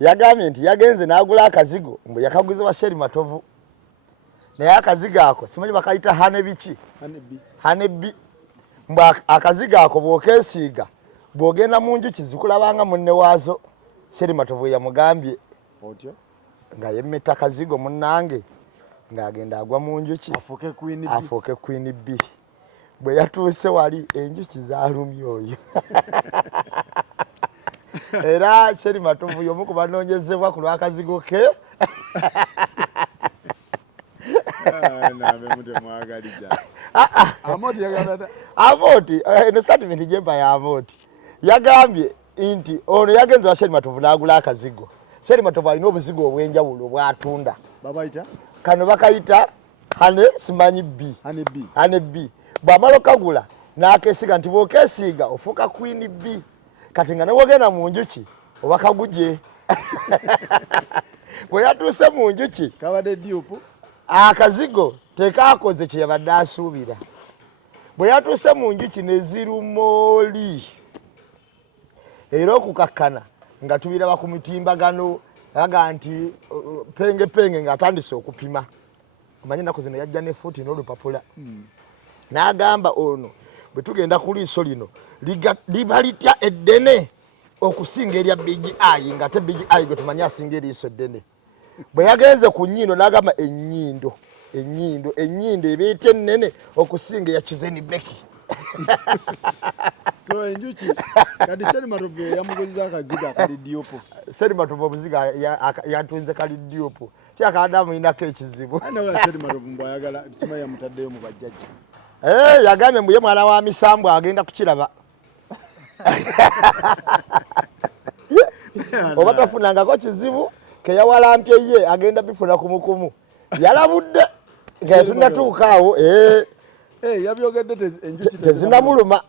yagambye nti yagenze n'agula akazigo mbu yakaguze wa Sheri Matovu naye akazigo ako simanyi bakayita hanebi mbu akazigo ako bw'okeesiiga bw'ogenda mu njuki zikulabanga munne waazo Sheri Matovu yamugambye otyo nga yemmeta akazigo munnange ng'agenda agwa mu njuki afuuke Queen B bwe yatuuse wali enjuki zaalumye oyo era Sheri Matovu y'omu ku banoonyezebwa ku lw'akazigo ke Amoti eno statement jemba ya Amoti yagambye nti ono yagenze wa Sheri Matovu n'agula akazigo Sheri Matovu alina obuzigo obw'enjawulo bw'atunda babayita kano bakayita simanyi hane B bw'amala okagula n'akeesiga nti bw'okeesiiga ofuuka Queen B kati nga ne bw'ogenda mu njuki oba kaguje bwe yatuuse mu njuki kabadde diupu akazigo tekaakoze kye yabadde asuubira bwe yatuuse mu njuki ne zirumooli era okukakkana nga tubiraba ku mitimbagano aga nti penge ng'atandise okupima omanyi ennaku zino yajja ne fuuti n'olupapula n'agamba ono bwe tugenda ku liiso lino liba litya eddene okusinga erya BGI nga te BGI gwe tumanyi asinga eriiso eddene bwe yagenze ku nnyindo n'agamba ennyindo eba etya ennene okusinga eya Kizeni Beki so enjuki kati Sheri Matovu yamugulizza akazigo akaliddiopo Sheri Matovu obuzigo yatunze kaliddiopo kyakadamu inako ekizibu Sheri Matovu mbw ayagala sima yamutaddeyo mu bajjajja yagambye mbuye mwana wa Misambu agenda kukiraba oba tafunangako kizibu keyawalampye ye agenda bifuna kumukumu yalabudde nga tunatuukaawo yabyogedde enjuki tezinamuluma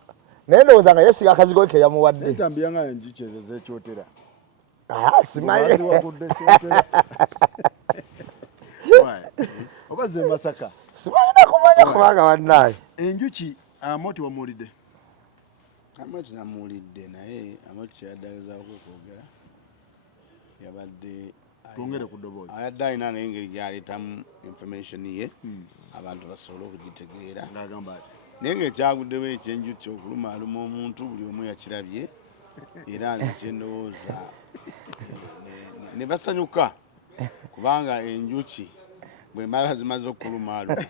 naye ndowooza nga yesiga akazigo ke yamuwadde entambira nga enjuki ezo zekyotera simanyi oba ze Masaka simanyina kumanya kubanga wannaye enjuki Amoti wamuwulidde Amoti namuwulidde naye Amoti kyeyaddagezaako okwogera yabadde twongere ku ddoboozi ayadde alina naye engeri gy'aleetamu information ye abantu basobole okugitegeera ng'agamba ati naye ng'ekyaguddewo ekyenjuki okulumaaluma omuntu buli omu yakirabye era nze kyendowooza ne basanyuka kubanga enjuki bwemala zimaze okulumaaluma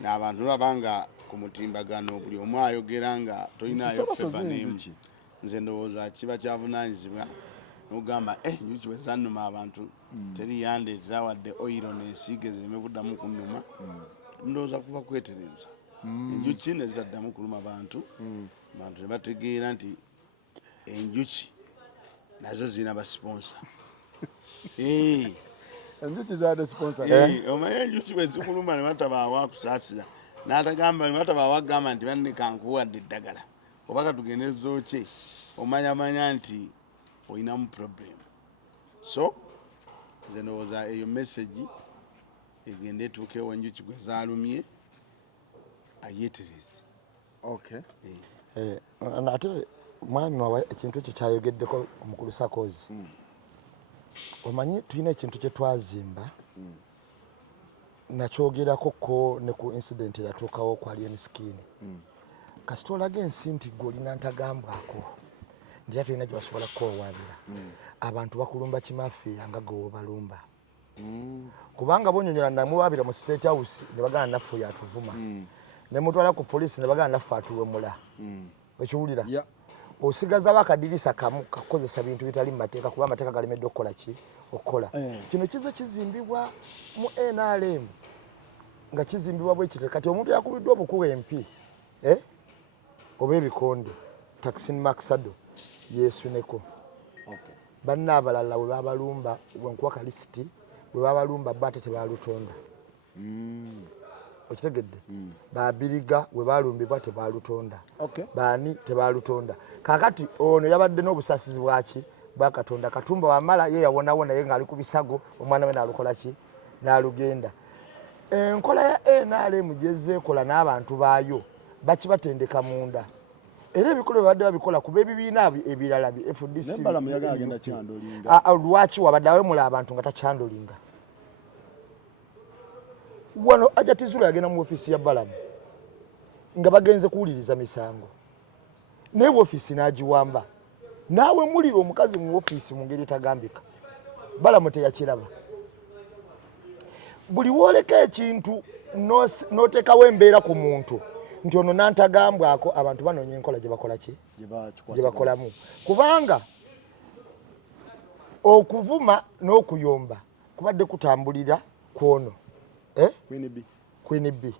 n'abantu labanga ku mutimbagano buli omu ayogera nga tolinayo feva n'emu nze ndowooza kiba kyavunaanyizibwa n'ogamba enjuki bwe zannuma abantu teri yandeetera wadde oyiro n'ensiige zireme kuddamu kunnuma ndowooza kuba kwetereza enjuki ne zitaddamu kuluma bantu abantu ne bategeera nti enjuki nazo zirina basponsa enjuki zaadde sponsor omanyi enjuki bwe zikuluma ne batabaawo akusaasira n'atagamba ne batabaawo agamba nti banne kankuwadde eddagala oba katugende zooke omanyamanya nti olinamu problem so nze ndowooza eyo message egende etuukewo enjuki gwe zaalumye ayeetereze ate mwami wawe ekintu ekyo kyayogeddeko omukulu Sakozi omanyi tulina ekintu kye twazimba nakyogerako ko ne ku incident eyatuukawo ku Alien Skin kasita olaga ensi nti gwe olina ntagambwako ndira tulina gye basobola kukowaabira abantu bakulumba kimafiya nga gwe wobalumba kubanga bonyonyola namuwaabira mu State House ne bagana naffe oyo atuvuma ne mutwala ku poliisi ne bagana naffe atuwemula okiwulira osigaza bakadirisa kamu kakozesa bintu bitali mu mateeka kuba amateeka galemedde okukola ki okukola kino kiza kizimbibwa mu NRM nga kizimbibwa bwe kityo kati omuntu yakubiddwa obukuwa MP oba ebikonde Taksin Maksado yesuneko banna abalala we babalumba wenkuwa kalisiti we babalumba bate tebalutonda okitegedde babiriga we balumbibwa tebalutonda bani tebalutonda kakati ono yabadde n'obusasizi bwaki bwakatonda Katumba wamala ye yawona naye nga ali ku bisago omwana we nalukola ki nalugenda enkola ya NRM gyezeekola n'abantu baayo bakibatendeka munda era ebikolo babadde babikola kuba ebibiina ebirala bi FDC Nembalamu yagenda kyandolinga lwaki wabadde awemula abantu nga takyandolinga wano Ajatizula yagenda mu ofisi ya Balamu nga bagenze kuwuliriza misango naye ofisi n'agiwamba naawe mulira omukazi mu ofisi mu ngeri etagambika Balamu teyakiraba buli wooleka ekintu n'oteekawo embeera ku muntu nti ono nantagambwako abantu banoonya enkola gye bakola ki gye bakolamu kubanga okuvuma n'okuyomba kubadde kutambulira kwono Queen B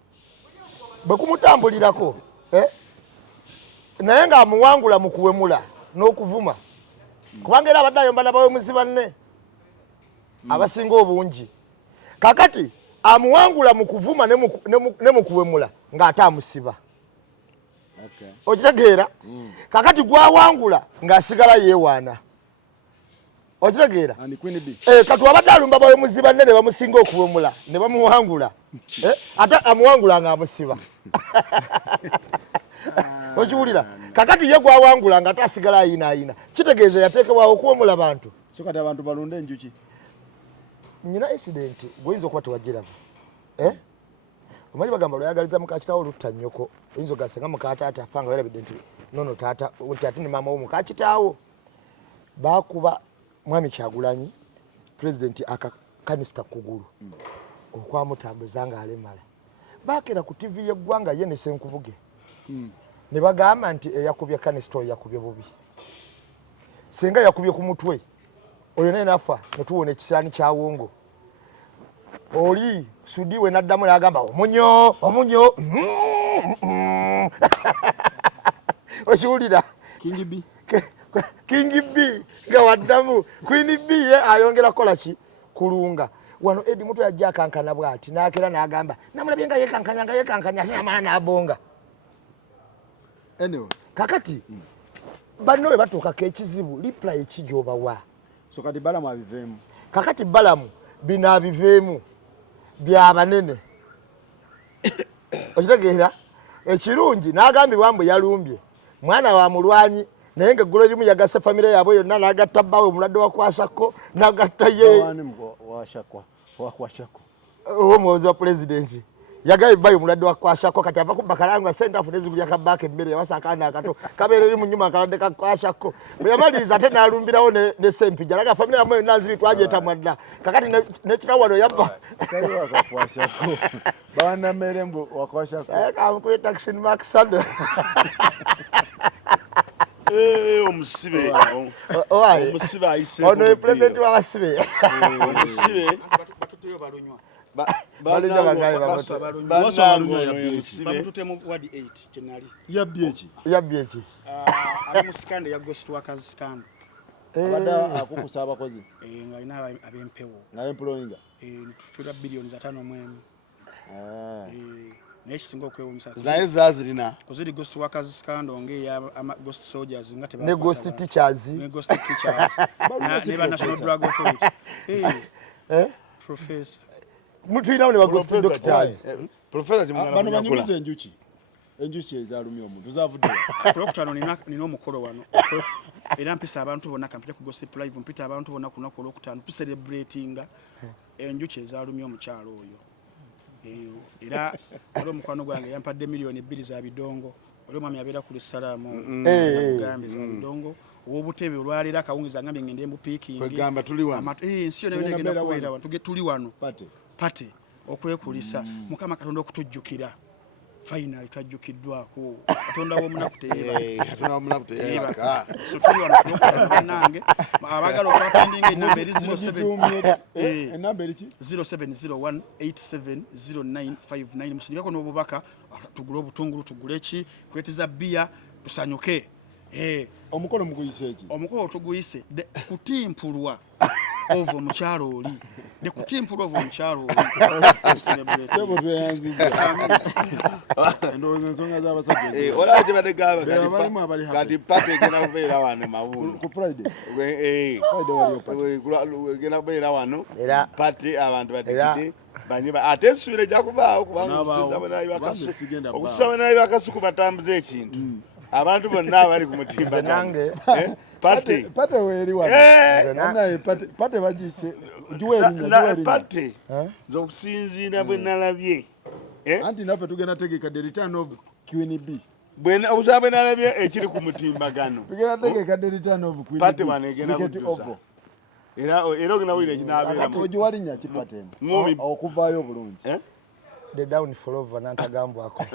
bwe kumutambulirako naye ng'amuwangula mu kuwemula n'okuvuma kubanga era abadde ayomba n'abawemuzi banne abasinga obungi kakati amuwangula mu kuvuma ne mu kuwemula ng'ate amusiba okitegeera kakati gwawangula ng'asigala yeewaana okitegeera kati wabadde alumba bawemuzi banne ne bamusinga okuwemula ne bamuwangula ate amuwangula ng'amusiba okiwulira kakati ye gwawangula ng'ate asigala ayinaayina kitegeeza yateekebwawo okuwemula abantu so kati abantu balonda enjuki nyina incident goyinza okuba tewagiraba omanyi bagamba lwayagaliza mukakitawo olutta nnyoko oyinza ogasenga mukataata afanga werabidde nti nono taata nti ate ne maama wo mukakitaawo bakuba mwami Kyagulanyi pulezidenti akakanista kugulu okwamutambuza ng'alemala baakera ku TV y'eggwanga ye ne Senkubuge ne bagamba nti eyakubye kanista oyo yakubye bubi senga yakubye ku mutwe oyo naye nafa ne tuwona ekisiraani kya Wongo oli Sudi we n'addamu n'agamba omunyo okiwulira King B nga waddamu Queen B ye ayongera kukola ki kulunga wano Edi Muto yajja akankana bwati n'akera n'agamba namulabye nga yekankanya ate n'amala n'abonga anyway kakati banno we batuukako ekizibu reply ekijoobawa so kati Balamu abiveemu kakati Balamu bino abiveemu byabanene okitegeera ekirungi n'agambibwa mbu yalumbye mwana wa mulwanyi naye ng'eggulu erimu yagase famire yaabwe yonna n'agatta bbawe omulwadde wakwasako n'agatta ye omuwozi wa pulezidenti yagaye bbayo omulwadde wakwasako kati ava kubba kalangwa sente afune ezigulya kabbaaka emmere yawasa akaana akato kabeera eri mu nnyuma akaladde kakwasako bwe yamaliriza ate n'alumbirawo ne Sempija alaga famire yamwe yonna nzibi twagyetamu dda kakati nekirawo wano yabba bawanamere mbu wakwashako kamukuye taxi ni makisado omusibe ayise ono ye pulezidenti w'abasibe batuteyo balunywa balunywa bagaye bamutute mu wadi 8 kenali yabbye eki ali mu skande ya ghost workers scandal abada akukusa abakozi nga ina abempewo nga employinga tufira billions 5 mwemu nekisinga okwewunyisa naye zaazirina kuziri ghost workers scandal ngeya ghost soldiers nga teba ne ghost teachers ne ba national drug authority professor mutuyinawo ne ba ghost doctors professor bano banyumiza enjuki ezalumya omuntu zavudde olwokutaano nina omukolo wano era mpisa abantu bonna kampita ku gossip live mpita abantu bonna ku lunaku olwokutaano tucelebratinga enjuki ezalumya omukyalo oyo era oli omukwano gwange yampadde miliyoni 2 za bidongo oli omwami abeera ku lusalaamu nakugambe za bidongo ow'obutebe olwaleero akawungiza ngambye ngende mbupiikingi ensi yona yona egenda kubeera wano tuli wano pate okwekulisa mukama katonda okutujjukira finally twajjukiddwako katonda w'omunaku teyeebaka so tuli wano nange abagala okwatendinga enamba eri 0701870959 musindikako n'obubaka tugule obutungulu tugule ki kwetiza bbiya tusanyuke omukolo muguyise eki omukolo tuguyise kutimpulwa ova omukyalo oli nekutimpulwa ova omukyalo sebo tweyanzija endowooza ensonga z'abasajja olaba gye badegaba kati pate egenda kubeera wano mabulu ku Friday egenda kubeera wano pate abantu bategedde ate ensuubira ejja kubaawo kubanga okusaba nabi bakasuku batambuza ekintu abantu bonna abali ku mutimba nange pate weeri wano naye pate bagise pate zokusinziira bwe nalabye anti naffe tugenda tegeka the return of Queen B obusaba bwe nalabye ekiri ku mutimbagano tugenda tegeka the return of Queen pate bano egenda kujjuza era ogenda wulira ekinabeeramu ojo walinnya ki pate okuvaayo obulungi the downfall of Nantagambwako.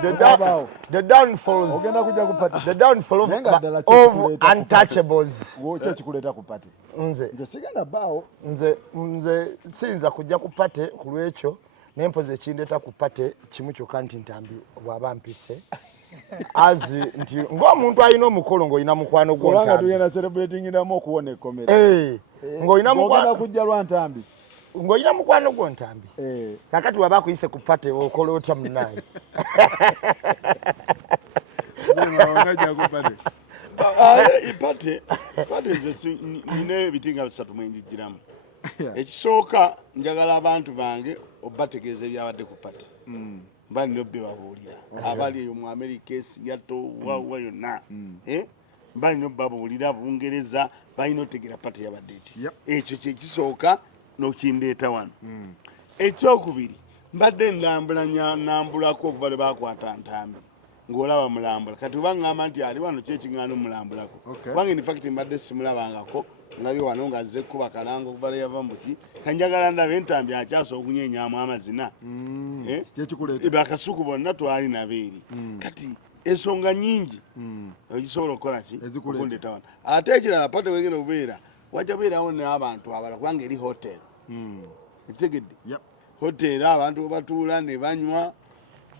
The downfall of untouchables. Nze sinza kujja kupate ku lwekyo nempoze ekindeta kupate kimu kyokka nti ntambi bw'aba mpise azi nti ng'omuntu alina omukolo ng'olina mukwano gw'ontambi tugenda celebrating ndamu okuwona ekkomera ng'olina mukwano kujja lwa ntambi ng'olina mukwano gw'ontambi kakati waba akuyise ku pate okola otya munaye pate nina ebiti nga bisatu mwenjigiramu ekisooka njagala abantu bange obategeeza ebyabadde ku pate mba nina obbe babuulira abali eyo mu America Seattle wa yonna mba nina obbabuulira Bungereza balina otegera pate yabadde eti ekyo kyekisooka n'okindeeta wano ekyokubiri mbadde nambulako okuva lwe bakwata ntambi ng'olaba mulambula kati oba ngamba nti ali wano kyekiŋŋaana omulambulako kubanga in fact mbadde simulabangako nabye wano ng'azze kuba kalanga okuva lwe yava muki kanjagala ndabe entambi akyasa okunyenyaamu amazina bakasuku bonna twali nabeeri kati ensonga nyingi ogisobola okukola ki okundeeta wano ate ekirala pate wegenda okubeera wajja beerawo n'abantu abala kubanga eri hotel ekitegedde hotel abantu webatuula ne banywa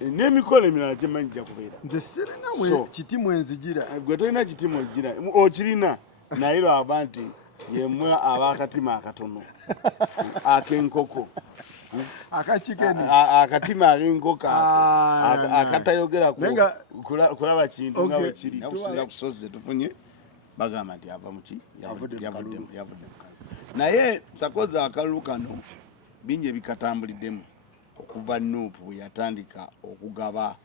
n'emikolo emirala gyemanyi gya kubeera nze sirina kiti mwenzigira gwe tolina kiti mwenzigira okirina naye lwaba nti yemwe ab'akatima akatono ak'enkoko akatima ak'enkoko akatayogera kulaba kintu nga bwe kiri nakusinga kusoze tufunye bagamba nti ava muki yavuddemu naye sakoza akalulu kano bingi ebikatambuliddemu okuva Nuupu bwe yatandika okugaba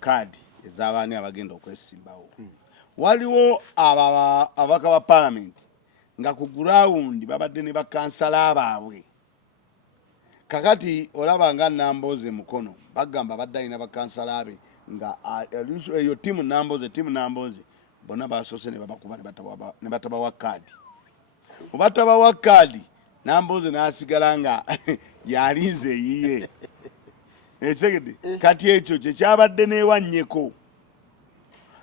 kaadi ez'abaani abagenda okwesimbawo waliwo ababaka ba palamenti nga ku gurawundi babadde ne bakansala baabwe kakati olaba nga Nambooze Mukono bagamba badde alina bakansala be nga eyo tiimu Nambooze bonna basoose ne babakuba ne batabawa kaadi obatabawa kaadi Nambooze n'asigala nga yalinze eyiye ekitegedde kati ekyo kyekyabadde neewa Nnyeko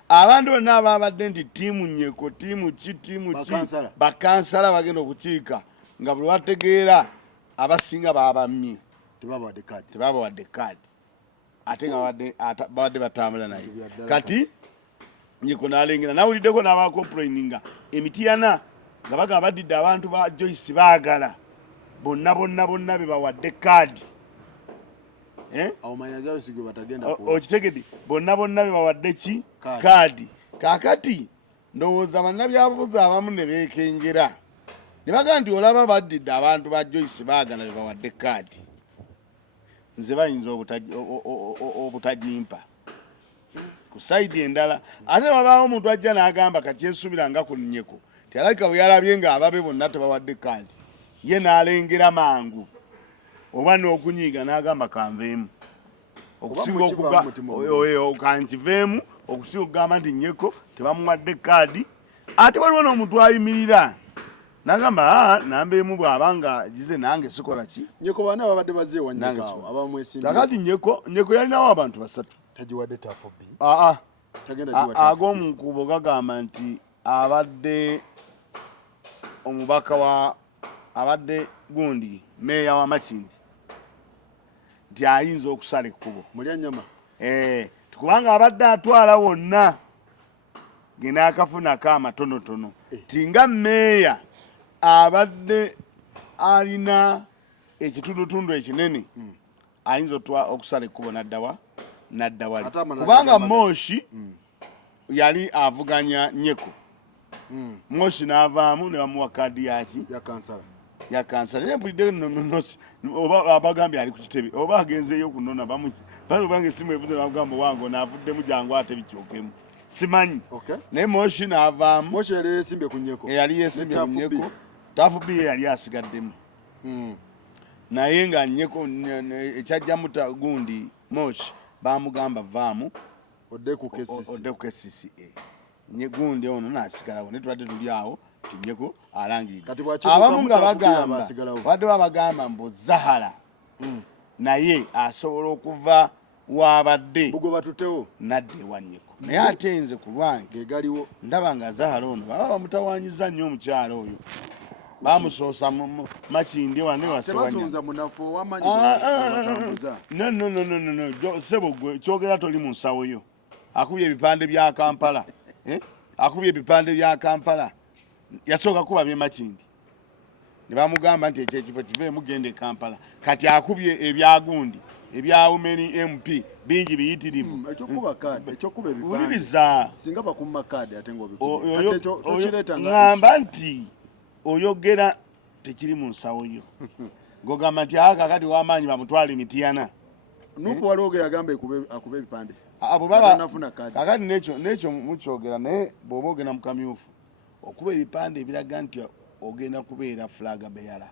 abantu bonna ababadde nti tiimu Nnyeko tiimu ki bakansala bagenda okukiika nga buli wategeera abasinga babamye tebabawadde kaadi ate nga babadde batambula naye kati Nnyeko n'alengera nawuliddeko n'abakomplaininga emitiana nga bagamba baddidde abantu ba Joyce baagala bonna be bawadde kaadi okitegedde bonna be bawadde ki kaadi kakati ndowooza bannabyabufuzi abamu ne beekengera ne bagamba nti olaba baddidde abantu ba Joyce baagala be bawadde kaadi nze bayinza obutagimpa ku sayidi endala ate wabaawo omuntu ajja n'agamba kati yesuubira nga ku Nnyeko tyalabika bwe yalabye nga ababe bonna tebawadde kaadi ye n'alengera mangu oba n'okunyiiga n'agamba kanveemu kankiveemu okusinga okugamba nti Nnyeko tebamuwadde kaadi ate waliwo n'omuntu ayimirira n'agamba nambeemu bw'abanga gize nange sikola ki Nnyeko baana babadde bazeewa Nnyeko abamwesimba kakati Nnyeko yalinawo abantu basatu tagiwadde tafo B ag'omunkubo gagamba nti abadde omubaka abadde gundi meeya wa Makindi nti ayinza okusala ekkubo mulya nnyama kubanga abadde atwala wonna gena akafunako amatonotono tinga meeya abadde alina ekitundutundu ekinene ayinza okusala ekkubo nadda wali kubanga Moshi yali avuganya Nnyeko Moshi n'avaamu ne bamuwa kaadi yaki ya kansala naye mpulidde nonosi oba abagambye ali ku kitebe oba agenzeeyo okunona bano bange esimu evuze nabagamba wange onaavuddemu jangu ate bikyokemu simanyi naye moshi n'avaamu eyali yesimbye ku Nnyeko Tafu B yali asigaddemu naye nga Nnyeko ekyajjamu gundi moshi bamugamba vaamu odde ku KCCA gundi ono n'asigalawo naye tubadde tuli awo Nnyeko alangiridde abamu nga bagamba wadde babagamba mbu Zahara naye asobola okuva wabadde nadde ewa Nnyeko naye ate nze ku lwange ndaba nga Zahara ono baba bamutawanyiza nnyo omukyalo oyo bamusoosa makindi wane wasewanya no sebo gwe kyogera toli mu nsawo yo akubye ebipande bya Kampala yasooka kuba byemakindi ne bamugamba nti ekyekifo kiveemu genda e Kampala kati akubye ebyagundi ebya Women MP bingi biyitirivu uliriza ngamba nti oyogera tekiri mu nsawo yo ngogamba nti kakati w'amaanyi bamutwala Mityana nupu wali ogera agamba akube ebipande abo baba kakati nekyo mukyogera naye bw'oba ogenda mu kamyufu okuba ebipande ebiraga nti ogenda kubeera flaga beyala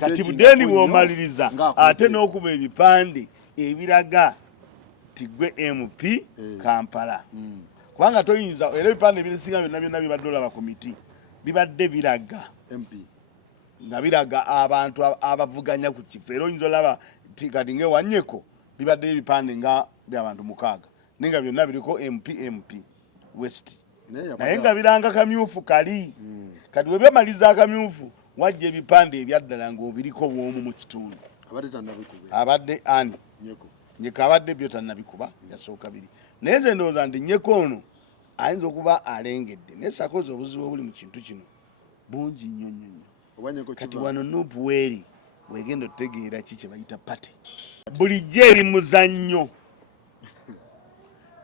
kati budeni bw'omaliriza ate n'okuba ebipande ebiraga tigwe MP Kampala kubanga toyinza era ebipande ebisinga byonna bibadde olaba ku miti bibadde biraga MP nga biraga abantu abavuganya ku kifo era oyinza olaba kati ng'ewa Nnyeko bibadde ebipande nga by'abantu 6 nenga byonna biriko MP West naye nga biranga kamyufu kali kati webyamaliza akamyufu wajja ebipande ebyaddala ng'obiriko bw'omu mu kitundu abadde ani Nnyeko abadde byo tannabikuba yasooka biri naye nze ndowooza nti Nnyeko ono ayinza okuba alengedde naye sakozi obuzibu obuli mu kintu kino bungi nnyo kati wano Nuupu weeri wegenda otegeera ki kye bayita pate bulijjo eri muzannyo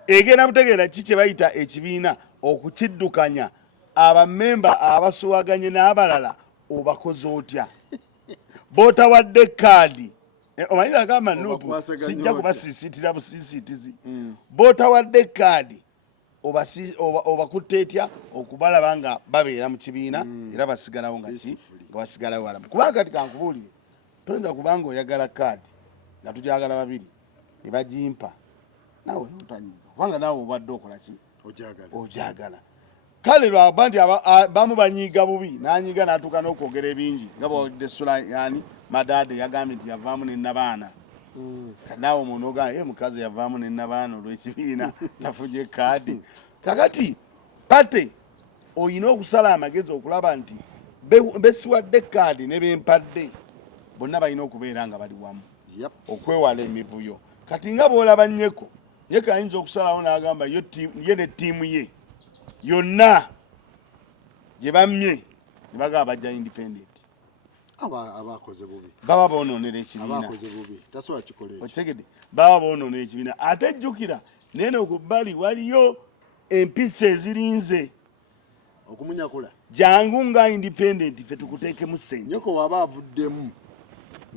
egenda kutegeera ki kye bayita ekibiina okukiddukanya abamemba abasuwaganye n'abalala obakoze otya bootawadde kaadi omanyi agamba Nuupu sijja kubasiisitira busiisitizi bootawadde kaadi obakutte etya okubalaba nga babeera mu kibiina era basigalawo nga basigalawo walamu kubanga kati kankubuulire toyinza kubanga oyagala kaadi nga tujagala babiri ne bagimpa naawe notanyiiga kubanga naawe obadde okola ki ojagala kale lwaba nti bamu banyiiga bubi nanyiiga n'atuuka n'okwogera ebingi nga bwawulidde Sulayani Madade yagambye nti yavaamu n'ennabaana naawe omuntu ogamba mukazi yavaamu n'ennabaana olw'ekibiina tafuje kaadi kakati pate oyina okusala amagezi okulaba nti besiwadde kaadi ne bempadde bonna balina okubeera nga bali wamu okwewala emivuyo kati nga bw'olaba Nnyeko ayinza okusalawo n'agamba ye ne ttiimu ye yonna gye bammye ne bagaba bajja independent abakoze bubi baba boononera ekibiina okitegedde baba boononera ekibiina ate jjukira nene okubbali waliyo empisa ezirinze okumunyakula jangu nga independent ffe tukuteekemu ssente Nnyeko waba avuddemu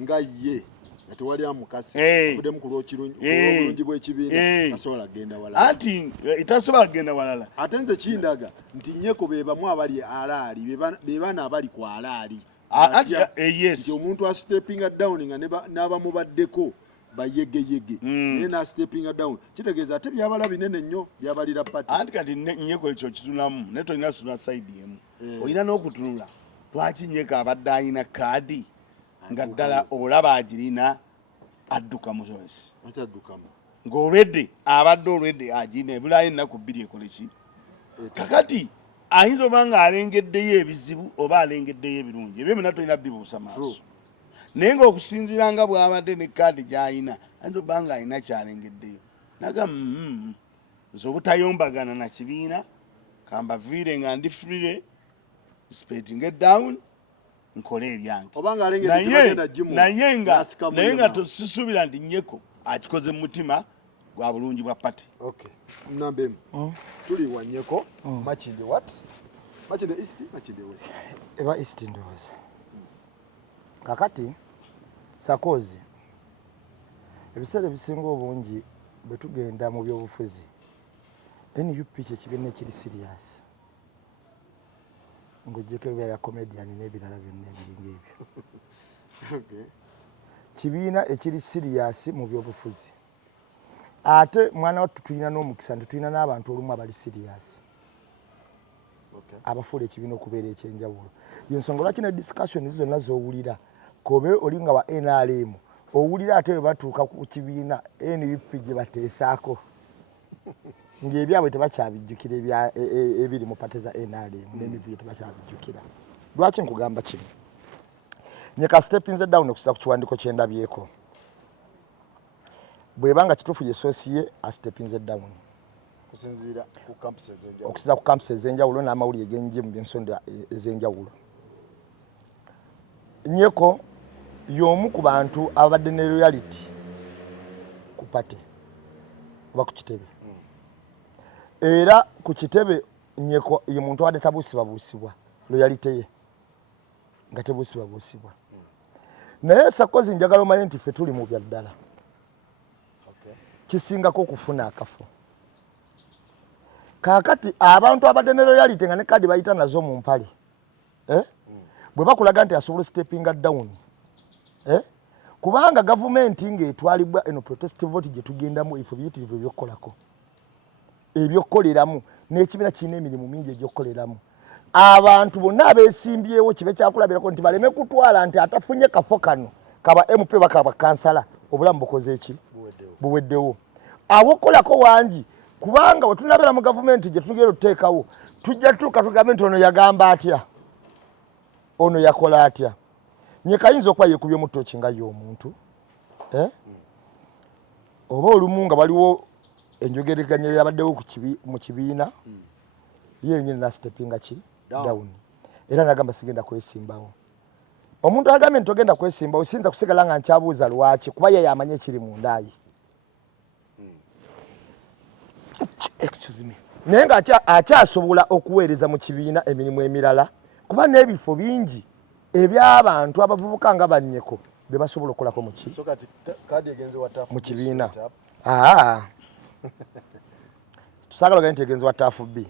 nga ye nga tewali amukasi avuddemu ku lw'obulungi bw'ekibiina tasobola kgenda walala anti tasobola kgenda walala ate nze kindaga nti Nnyeko be bamu abali alaali be baana abali ku alaali nti omuntu astepinga down nga n'abamubaddeko bayegeyege naye n'astepinga down kitegeeza ate byabala binene nnyo byabalira pati anti kati Nnyeko ekyo kitulamu naye tolina sula saidi emu olina n'okutunula lwaki Nnyeko abadde alina kaadi nga ddala olaba agirina adduka mu zoesi ng'olwedde abadde olwedde agirina ebulayo ennaku 2 ekoleki kakati ayinza oba nga alengeddeyo ebizibu oba alengeddeyo ebirungi ebyo byonna tolina bibuusa maaso naye ng'okusinziira nga bw'abadde ne kaadi gy'alina ayinza oba nga alina kyalengeddeyo naga nze obutayombagana na kibiina kambaviire nga ndifulire sipetinge down nkole ebyange naye nga tosisuubira nti Nnyeko akikoze mu mutima gwa bulungi bwa pati Nambemu tuli wa Nnyeko Makinde what Makinde east Makinde west eba east ndowooza kakati sakozi ebiseera ebisinga obungi bwe tugenda mu byobufuzi NUP kyekibiina ekiri serious ng'ogyeko ebya comedian n'ebirala byonna ebiringa ebyo kibiina ekiri serious mu byobufuzi ate mwana wattu tulina n'omukisa nti tulina n'abantu olumu abali serious abafuula ekibiina okubeera ekyenjawulo yensonga lwaki ne discussion zonna z'owulira kobe oli nga wa NRM owulira ate bwe batuuka ku kibiina NUP gye bateesaako ng'ebyabwe tebakyabijjukira ebiri mu pate za NRM n'emivuyo tebakyabijjukira. Lwaki nkugamba kino? Nyeka steppinze down okusa ku kiwandiiko kye ndabyeko. Bw'ebanga kituufu ye soosiye a steppinze down. Kusinziira ku campus ez'enjawulo. Okusinziira ku campus ez'enjawulo n'amawulire genje mu byensonda ez'enjawulo. Nyeko y'omu ku bantu abadde ne loyalty ku pate oba ku kitebe. Era ku kitebe Nyeko ye muntu wadde tabuusibwa loyalty ye nga tebuusibwa. Naye sakozi njagala omanye nti ffe tuli mu bya ddala. Kisingako okufuna akafo. Kaakati abantu abadde ne loyalty nga ne kadi bayita nazo mu mpale. Bwe bakulaga nti asobola steppinga down. Kubanga gavumenti ng'etwalibwa eno protest vote gye tugendamu ifo biyitirivu ebyokukolako. Ebyokukoleramu n'ekibiina kirina emirimu mingi egy'okukoleramu. Abantu bonna abeesimbyewo kibe kyakulabirako nti baleme kutwala nti atafunye kafo kano kaba MP bakaba kansala obulamu bukoze eki buweddewo. Awokolako wangi kubanga we tunabera mu gavumenti gye tugenda okuteekawo tujja tutuuka tugambe nti ono yagamba atya ono yakola atya. Nyeka yinza okuba yeekubye mu ttooki nga y'omuntu oba olumu nga waliwo enjogeraganya yabaddewo mu kibiina yennyini nasitepinga ki down era nagamba sigenda kwesimbawo. Omuntu agambye nti togenda kwesimbawo siyinza kusigala nga nkyabuuza lwaki kuba ye yamanye ekiri mundaayi. Excuse me. Naye nga akyasobola okuweereza mu kibiina emirimu emirala kuba n'ebifo bingi eby'abantu abavubuka nga bannyeko bye basobola okukolako mu ki mu kibiina. Tusagala gani tegenzi wa tafu B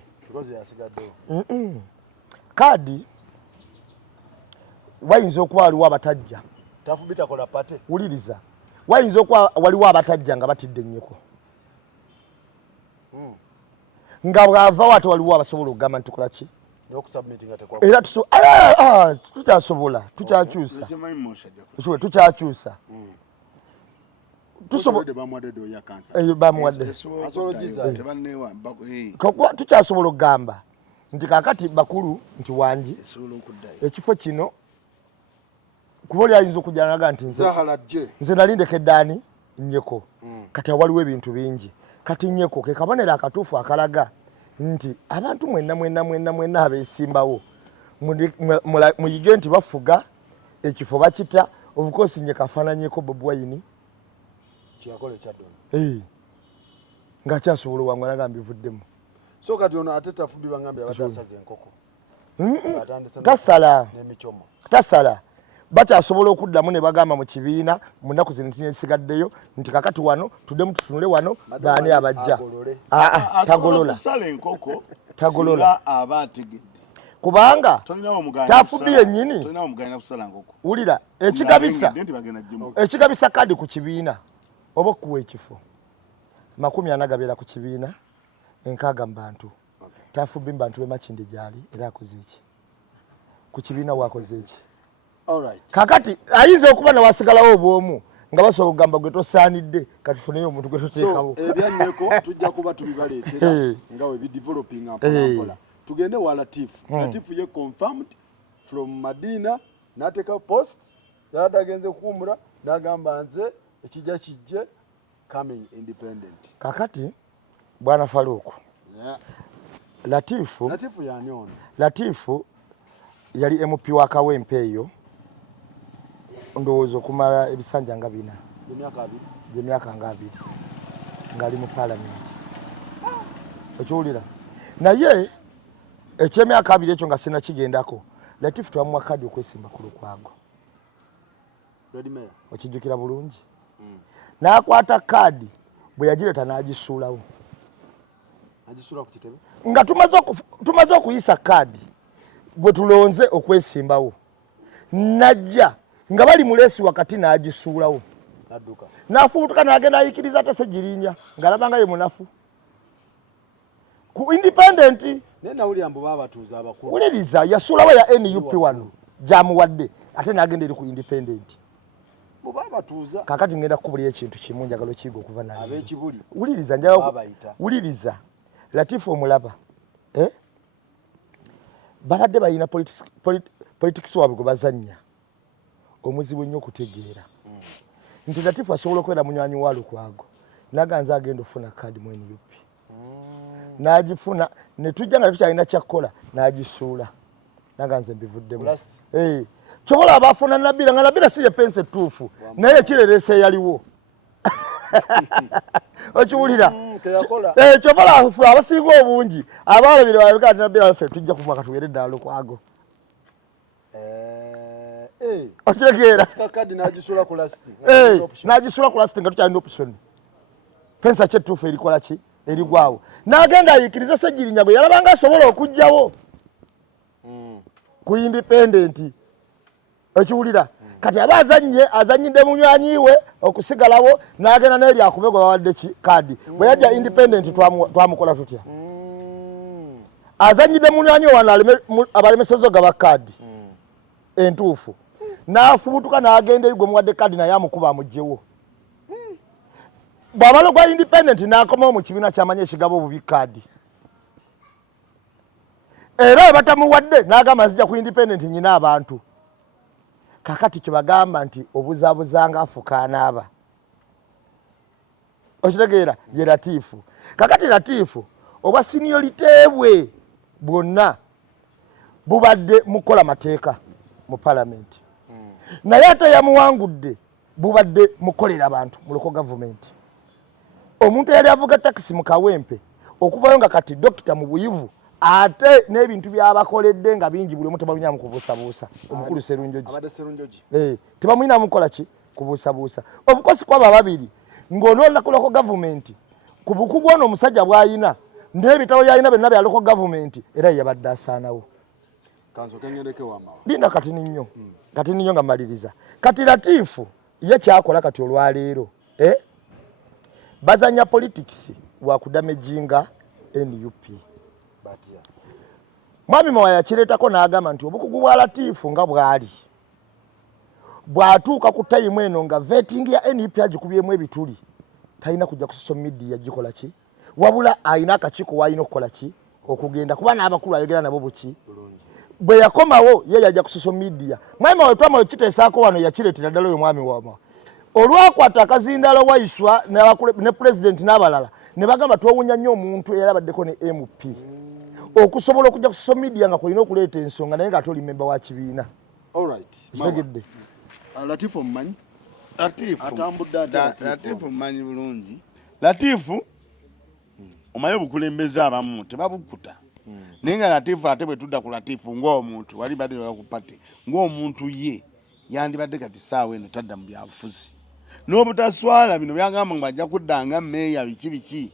kadi wayinza okuba waliwo abatajja tafu B takola pate wuliriza wayinza okuba waliwo abatajja nga batidde nnyeko nga bw'ava wate waliwo abasobola okugamba nti tukola ki era tukyasobola tukyakyusa tukyakyusa tukyasobola okugamba nti kakati bakulu nti wangi ekifo kino kuba oli ayinza okujjanaga nti nze nalindeko eddaani Nyeko kati waliwo ebintu bingi kati Nyeko ke kabonero akatuufu akalaga nti abantu mwenna abeesimbawo muyige nti bafuga ekifo bakita of course Nyeko afaananyeko Bobi Wine kiyakola ekyaddona nga kyasobola wangala nga mbivuddemu. So kati ono ate tafubi bangambye abatasaza enkoko tasala n'emicomo tasala bakyasobola okuddamu ne bagamba mu kibiina mu nnaku zino tinesigaddeyo nti kakati wano tuddemu tutunule wano baani abajja tagolola kubanga tafubi yennyini wulira ekigabisa kadi ku kibiina oba okuwa ekifo 40 gabeera ku kibiina 6 mu bantu tafubi mu bantu b'Emakindi gyali era akoze eki ku kibiina wakoze eki. Kakati ayinza okuba nawasigalawo obwomu nga basobola okugamba gwe tosaanidde katufuneyo omuntu gwe tuteekawo. Ebyannyeko tujja kuba tubibaleetera nga we bideveloping mpola. Tugende wa Latif. Latif ye confirmed from Madina n'ateeka post yadde agenze kukuumula n'agamba nze ekijja kijje coming independent. Kakati bwana Faruku Latifu yani ono Latifu yali MP wa Kawempe eyo ndowooza okumala ebisanja nga 4 emyaka nga 2 ngali mu parliament okiwulira naye ekyemyaka 2 ekyo nga sina kigendako Latifu twamuwa kadi okwesimba ku Lukwago okijjukira bulungi n'akwata kaadi bwe yagireta n'agisuulawo nga tumaze okuyisa kaadi bwe tulonze okwesimbawo najja nga bali muleesi wakati n'agisuulawo n'afubutuka n'agenda ayikiriza ate segirinya ng'alaba nga ye munafu ku independent wuliriza yasuulawo ya NUP wano gyamuwadde ate n'agenda eri ku independent kakati ngenda kukubulira ekintu kimu njagala okiyiga okuva naye wuliriza Latifu omulaba babadde balina politics waabwe gwe bazannya omuzibu ennyo okutegeera nti Latifu asobola okubeera munywanyi wa Lukwago naganza agenda ofuna kaadi mu NUP n'agifuna ne tujja nga tukyalina kyakkola n'agisuula naganze mbivuddemu kyobola abafuna Nabira nga Nabira si ye pensi ettuufu naye ekireresa eyaliwo okiwulira kyobola abasinga obungi abalabire baleka Nabira waffe tujja ku mwaka tuwere ddala Lukwago okitegeera n'agisuula ku lasti nga tukyalina option pensi kyettuufu erikola ki erigwawo n'agenda ayikiriza Segirinya gwe yalabanga asobola okugjawo ku independent okiwulira kati aba azanyidde munywanyi we okusigalawo n'agenda n'eri akube gwe bawadde ki kaadi bwe yajja independent twamukola tutya azanyidde munywanyi we wano abalemesezo gaba kaadi entuufu n'afubutuka n'agenda eri gwe muwadde kaadi naye amukuba amugjewo bw'amala gwa independent n'akomawo mu kibiina kyamanya ekigaba obubi kaadi era batamuwadde n'agamba nzija ku independent nyina abantu kakati kyebagamba nti obuzaabuzanga afuka anaaba okitegeera ye Latifu kakati Latifu obwa seniority bwe bwonna bubadde mukola mateeka mu parliament naye ate yamuwangudde bubadde mukolera abantu mu local government omuntu yali avuga takisi mu Kawempe okuvayo nga kati dokita mu buyivu ate n'ebintu byabakoledde nga bingi buli omu tebalunyamu kubuusabuusa omukulu Serunjoji tebamulina mukola ki kubuusabuusa obukosi kwaba babiri ng'onoola ku local government ku bukugu ono omusajja bw'ayina n'ebitabo by'ayina byonna bya local government era yabadde asaanawo linda kati ninyo nga maliriza kati Latifu ye kyakola kati olwaleero bazanya politics wakudamejinga NUP Mwami Mawaya yakireetako n'agamba nti obukugu bwa Latifu nga bwali bw'atuuka ku tayimu eno nga vetting ya NUP agikubyemu ebituli talina kujja ku social media gikola ki wabula ayina akakiiko w'alina okukola ki okugenda kuba n'abakulu ayogera nabo buki bwe yakomawo ye yajja ku social media Mwami Mawaya twamala kiteesaako wano yakireetera ddala oyo mwami wama olwakwata akazindalo waiswa ne president n'abalala ne bagamba twewunya nnyo omuntu era baddeko ne MP okusobola okujja ku social media nga kulina okuleeta ensonga naye nga toli member wa kibiina kitegedde Latifu mmanyi Latifu mmanyi bulungi Latifu omanyi obukulembeze abamu tebabukuta naye nga Latifu ate bwe tudda ku Latifu ng'omuntu wali badde ku pate ng'omuntu ye yandibadde kati saawa eno tadda mu byabufuzi n'obutaswala bino byagamba nga ajja kuddanga meeya biki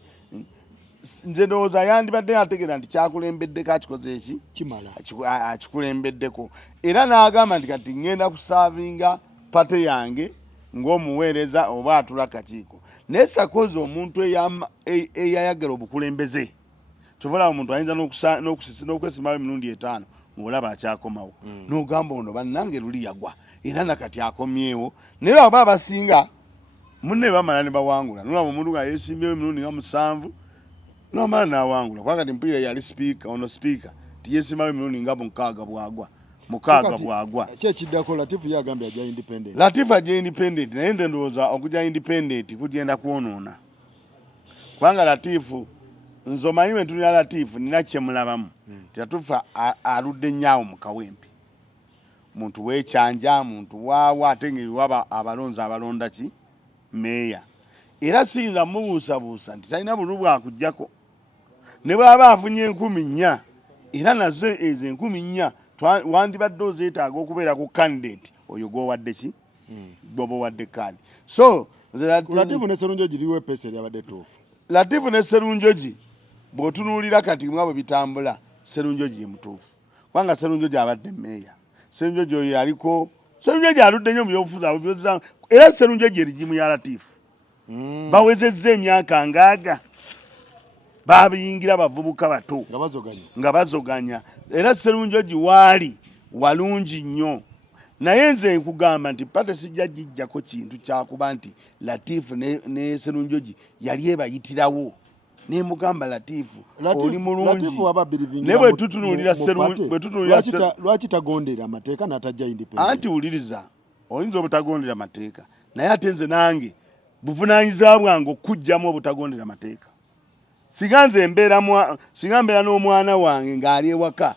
nze ndowooza yandibadde ategeera nti kyakulembeddeko akikoze eki kimala akikulembeddeko era n'agamba nti kati ngenda kusaavinga pate yange ng'omuweereza oba atula kakiiko naye sakozi omuntu eyayagala obukulembeze kyovalaba omuntu ayinza n'okwesimawo emirundi 5 ng'olaba akyakomawo n'ogamba ono bannange luli yagwa era nakati akomyewo naye abo abasinga munne bamala ne bawangula nolaba omuntu nga yeesimbyewo emirundi nga 7 n'amala n'awangula kuba kati mpulira yali speaker ono speaker tiyeesimawo emirundi nga 6 bwagwa kyekiddako Latifu yagambye ajja independent Latifu ajja independent naye nze ndowooza okujja independent kugenda kwonoona kubanga Latifu nze omanyi bwe ntulira Latifu nina kyemulabamu Latifu aludde nnyawo mu Kawempe muntu weekyanja muntu waawa ate ng'ebiwaba abalonzi abalonda ki meeya era siyinza mubuusabuusa nti talina bulu bwakuggyako ne bw'aba afunye 4,000 era nazo ezo 4,000 wandibadde ozeetaaga okubeera ku candidate oyo gw'owadde ki bobo wadde kadi so Latifu ne Serunjoji liwe pesa lyabadde tuufu. Latifu ne Serunjoji bw'otunuulira kati mwabwe bitambula Serunjoji ye mutuufu kubanga Serunjoji abadde meeya Serunjoji oyo yaliko Serunjoji aludde nnyo mu byobufuzi abo byoza era Serunjoji erigimu ya Latifu bawezezza emyaka ngaaga babiyingira bavubuka bato nga bazoganya era Serunjoji waali walungi nnyo naye nze nkugamba nti pate sijja jijjako kintu kyakuba nti Latifu ne Serunjoji yali ebayitirawo ne mugamba Latifu oli mulungi ne bwe tutunuulira lwaki tagondera amateeka n'atajja independent anti wuliriza oyinza obutagondera amateeka naye ate nze nange buvunaanyizibwa bwange okujjamu obutagondera amateeka singa mbeera n'omwana wange ng'ali ewaka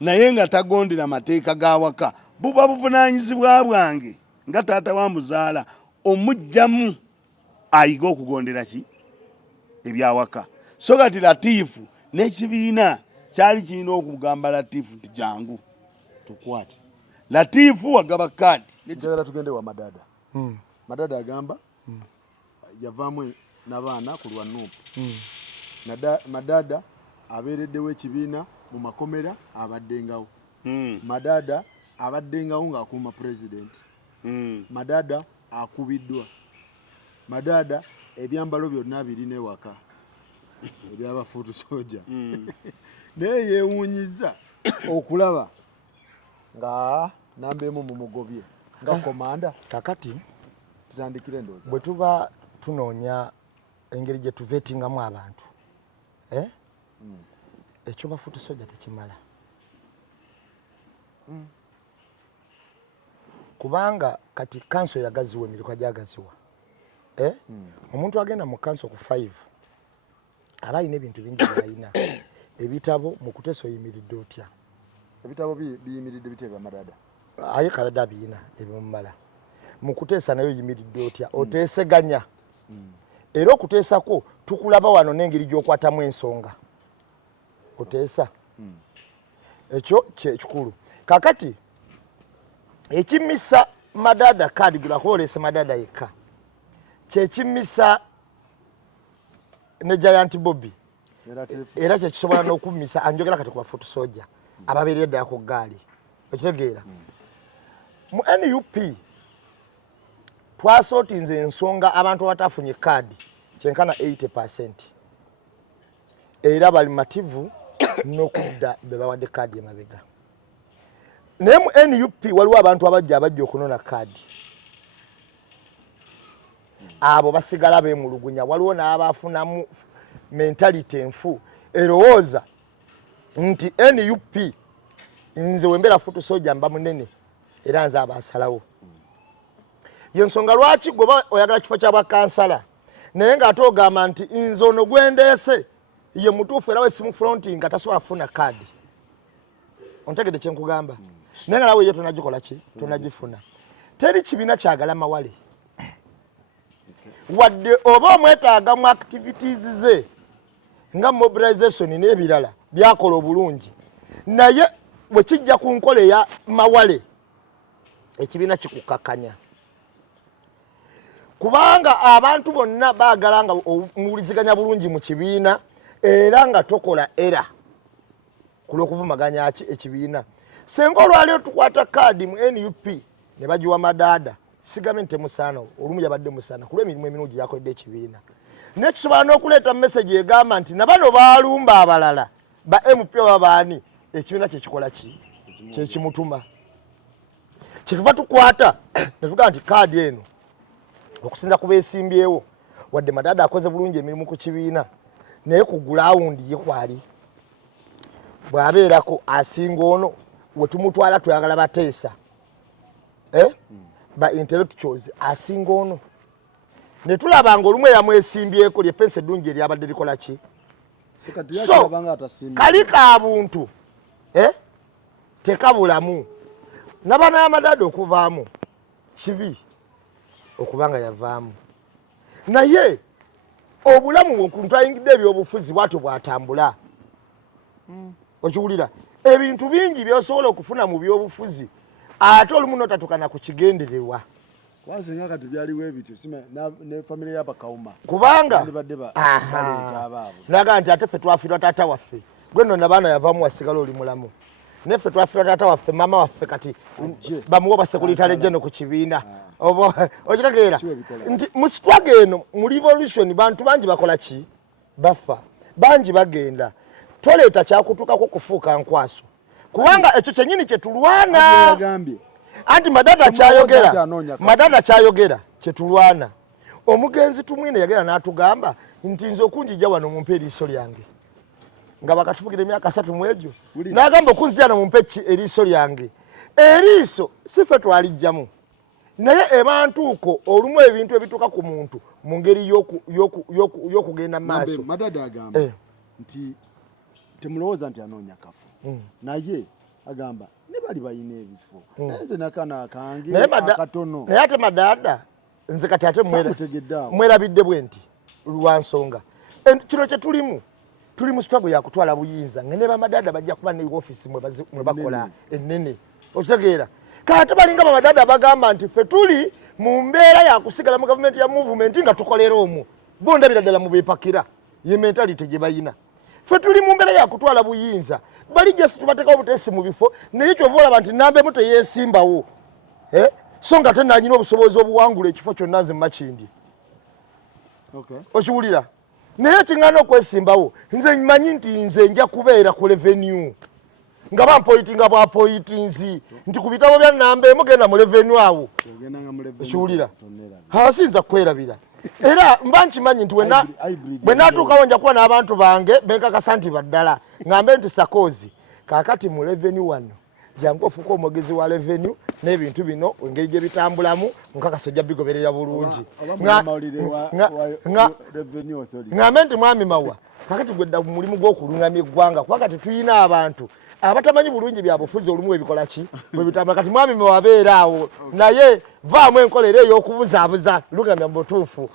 naye nga tagondera amateeka ga waka buba buvunaanyizibwa bwange nga taata wa muzaala omujjamu ayiga okugondera ki ebyawaka so kati Latifu n'ekibiina kyali kirina okugamba Latifu nti jangu tukwate Latifu wagaba kadi njagala tugende wa Madada Madada agamba yavaamu n'abaana ku lwanuupu Madada abeereddewo ekibiina mu makomera abaddengawo Madada abaddengawo ng'akuuma president Madada akubiddwa Madada ebyambalo byonna birina ewaka ebyabafuutu soja naye yeewuunyiza okulaba nga nambeemu mu mugobye nga komanda kakati tutandikire ndowooza bwe tuba tunoonya engeri gye tuveetingamu abantu ekyo bafuutu soja tekimala kubanga kati kanso yagaziwa emirikwa gyagaziwa omuntu agenda mu kanso ku 5 aba alina ebintu bingi byalina ebitabo mu kuteesa oyimiridde otya ebitabo biyimiridde biteebwa Madada aye kalada biyina ebimumala mu kuteesa nayo oyimiridde otya oteeseganya era okuteesako tukulaba wano n'engeri gy'okwatamu ensonga oteesa ekyo kyekikulu kakati ekimisa Madada kadi gulakuba oleese Madada yekka kyekimisa ne Giant Bobby era kyekisobola n'okumisa anjogera kati ku bafuutu soja ababeerera ddala ku ggaali okitegeera mu NUP twasootinze ensonga abantu abatafunye kadi kyenkana 80% era bali mativu n'okudda be bawadde kadi emabega naye mu NUP waliwo abantu abajja okunona kadi abo basigala beemulugunya waliwo n'abafunamu mentality enfu erowooza nti NUP nze wembeera fuutu soja mba munene era nze abasalawo yensonga lwaki gwe oyagala kifo kya bakansala naye ng'ate ogamba nti nze ono gwendeese ye mutuufu era wesimu fronti nga tasobola kufuna kadi ontegedde kyenkugamba naye nga nawe yo tonagikola ki tonagifuna teri kibiina kyagala mawale wadde oba omwetaaga mu activities ze nga mobilization n'ebirala byakola obulungi naye bwe kijja ku nkola eya mawale ekibiina kikukakanya kubanga abantu bonna baagala nga muwuliziganya bulungi mu kibiina era nga tokola era ku lw'okuvumaganya ekibiina senga olwaliro tukwata kadi mu NUP ne bagiwa Madada sigambe nti temusaana olumu yabadde musaana ku lw'emirimu emirungi gyakoledde ekibiina nekisobola n'okuleeta message egamba nti nabano baalumba abalala ba MP babaani ekibiina kyekikola ki kyekimutuma kyetuva tukwata ne tugaa nti kadi eno okusinza ku beesimbyewo wadde Madada akoze bulungi emirimu ku kibiina naye ku gulawundi ye kwali bw'abeerako asinga ono we tumutwala twagala bateesa ba intellectuals asinga ono ne tulabanga olumu eyamwesimbyeko lyepensa eddungi eryabadde likola ki so kali ka buntu tekabulamu n'abaana ya Madada okuvaamu kibi okubanga yavaamu naye obulamu okuntu ayingidde ebyobufuzi bwatyo bwatambula okiwulira ebintu bingi byosobola okufuna mu byobufuzi ate olumu notatukana ku kigendererwa wazinga kati byaliwo ebityo sima ne family ya Bakauma kubanga aha naga nti ate ffe twafiirwa taata waffe gwe nno nabaana yavaamu wasigala oli mulamu neffe twafiirwa taata waffe mama waffe kati bamuwa basekulitale jeno ku kibiina oba okitegeera nti mu struggle eno mu revolution bantu bangi bakola ki bafa bangi bagenda toleeta kyakutukako kufuuka nkwaso kubanga ekyo kyennyini kyetulwana anti madada kyayogera kyetulwana omugenzi tumwine yagera n'atugamba nti nze okunjija wano mumpe eriiso lyange nga bakatufukira emyaka 3 mu egyo n'agamba okunzijana mumpe eriiso lyange eriiso sife twalijjamu naye ebantuuko olumu ebintu ebituuka ku muntu mu ngeri y'okugenda mu maaso madada agamba nti temulowooza nti anoonya kafu naye agamba ne bali balina ebifo nze nakana kange akatono naye ate madada nze kati ate mwerabidde bwe nti lwa nsonga kino kye tuli mu struggle ya kutwala buyinza nga ne bamadada bajja kuba ne office mwe bakola ennene okitegeera kati balinga bamadada bagamba nti ffe tuli mu mbeera ya kusigala mu government ya movement nga tukolera omwo bondabira ddala mu beepakira ye mentality gye bayina ffe tuli mu mbeera ya kutwala buyinza bali just tubateekawo obuteesi mu bifo naye kyova olaba nti nambemu teyeesimbawo so nga tenanyina obusobozi obuwangula ekifo kyonna nze mumakindi okiwulira naye kiŋŋaana okwesimbawo nze mmanyi nti nze nja kubeera ku revenue nga bampoyitinga bwapoyitinzi nti ku bitabo bya namba emu genda mu revenue awo ekiwulira asinza kwerabira era mba nkimanyi nti bwe naatuukawo nja kuba n'abantu bange benkakasa nti baddala ngambe nti sakozi kaakati mu revenue wano jangu ofuuka omwogezi wa revenue n'ebintu bino engeri gye bitambulamu nkakasa ojja bigoberera bulungi ngambe nti mwami mawa kakati gwedda mu mulimu gw'okulungamya eggwanga kubanga tetuyina abantu abatamanyi bulungi byabufuzi olumu ebikola ki bwe bitambula kati mwami mawa abeera awo naye vaamu enkolera ey'okubuzaabuza lugamya mu butuufu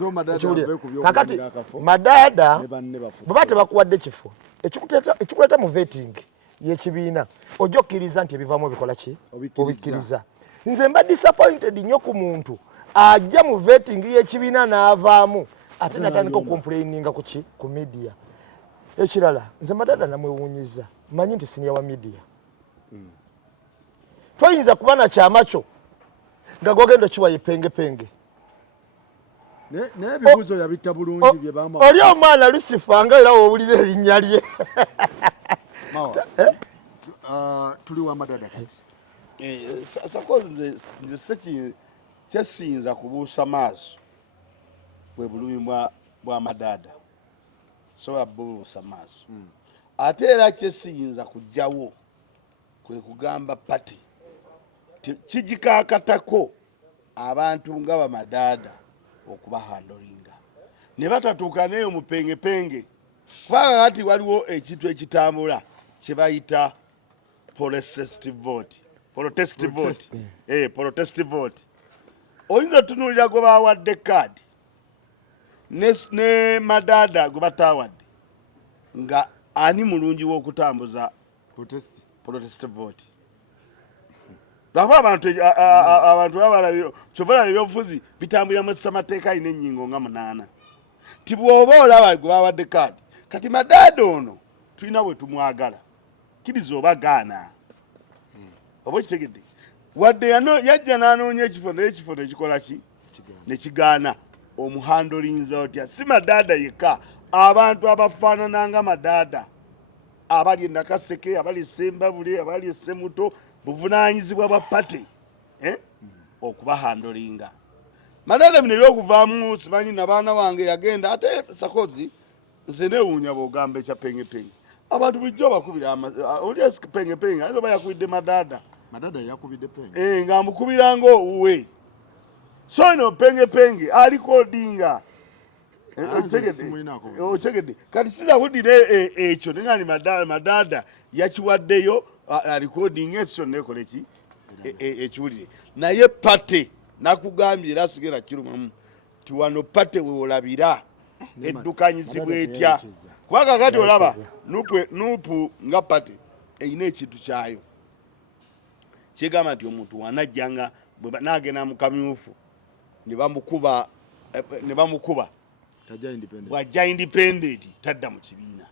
kakati madada bwe ba tebakuwadde kifo ekikuleeta mu vetting y'ekibiina ojja okkiriza nti ebivaamu ebikola ki obikkiriza nze mba disappointed nnyo ku muntu ajja mu vetting y'ekibiina n'avaamu ate natandika okumplaininga ku media ekirala nze madada namwewuunyiza manyi nti siniya wa media toyinza kuba na kyama kyo nga gogenda okiwa yepengepenge n'ebibuuzo yabitta bulungi bye bama oli omwana Lucifer nga era wowulira erinnya lye tuli wa madada kati sakozi nze kyesiyinza kubuusa maaso bwe bulumi bwa madada sobola bubuusa maaso ate era kyesiyinza kujjawo kwe kugamba pati kigikaakatako abantu nga bamadada okubahandolinga ne batatuuka neyo mupengepenge kubanga kati waliwo ekintu ekitambula kye bayita protestive vote oyinza otunuulira gwe bawadde kaadi ne madada gwe bataawadde nga ani mulungi w'okutambuza protestive vote lwaba abantu babalabyo kyovala ebyobufuzi bitambulira mu ssemateeka alina ennyingo nga 8 ti bw'oba olaba gwe bawadde kaadi kati madada ono tulina bwe tumwagala kiriza oba gaana oba okitegedde wadde yajja n'anoonya ekifo naye ekifo nekikola ki nekigaana omuhandolinza otya si madada yekka abantu abafaanana nga madada abali nakaseke abali sembabule abali esemuto buvunaanyizibwa bwa pate okubahandolinga madada bino ebyokuvaamu simanyi nabaana wange yagenda ate sakozi nze neewuunya bw'ogamba ekyapengepenge abantu bulijjo bakubira oli pengepenge ate oba yakubidde madada yakubidde penge ng'amukubira ng'owuwe so ino pengepenge alikodinga otegedde kati sinawulira ekyo nengani madada yakiwaddeyo alikodinga ekyo nekole ki ekiwulire naye pate nakugambye era sigera kirumamu ti wano pate weolabira eddukanyizibwa etya kubanga kati olaba nupu nga pate eyina ekintu kyayo kyegamba nti omuntu wanajjanga nagenda mu kamyufu ne bamukuba bw'ajja independent tadda mu kibiina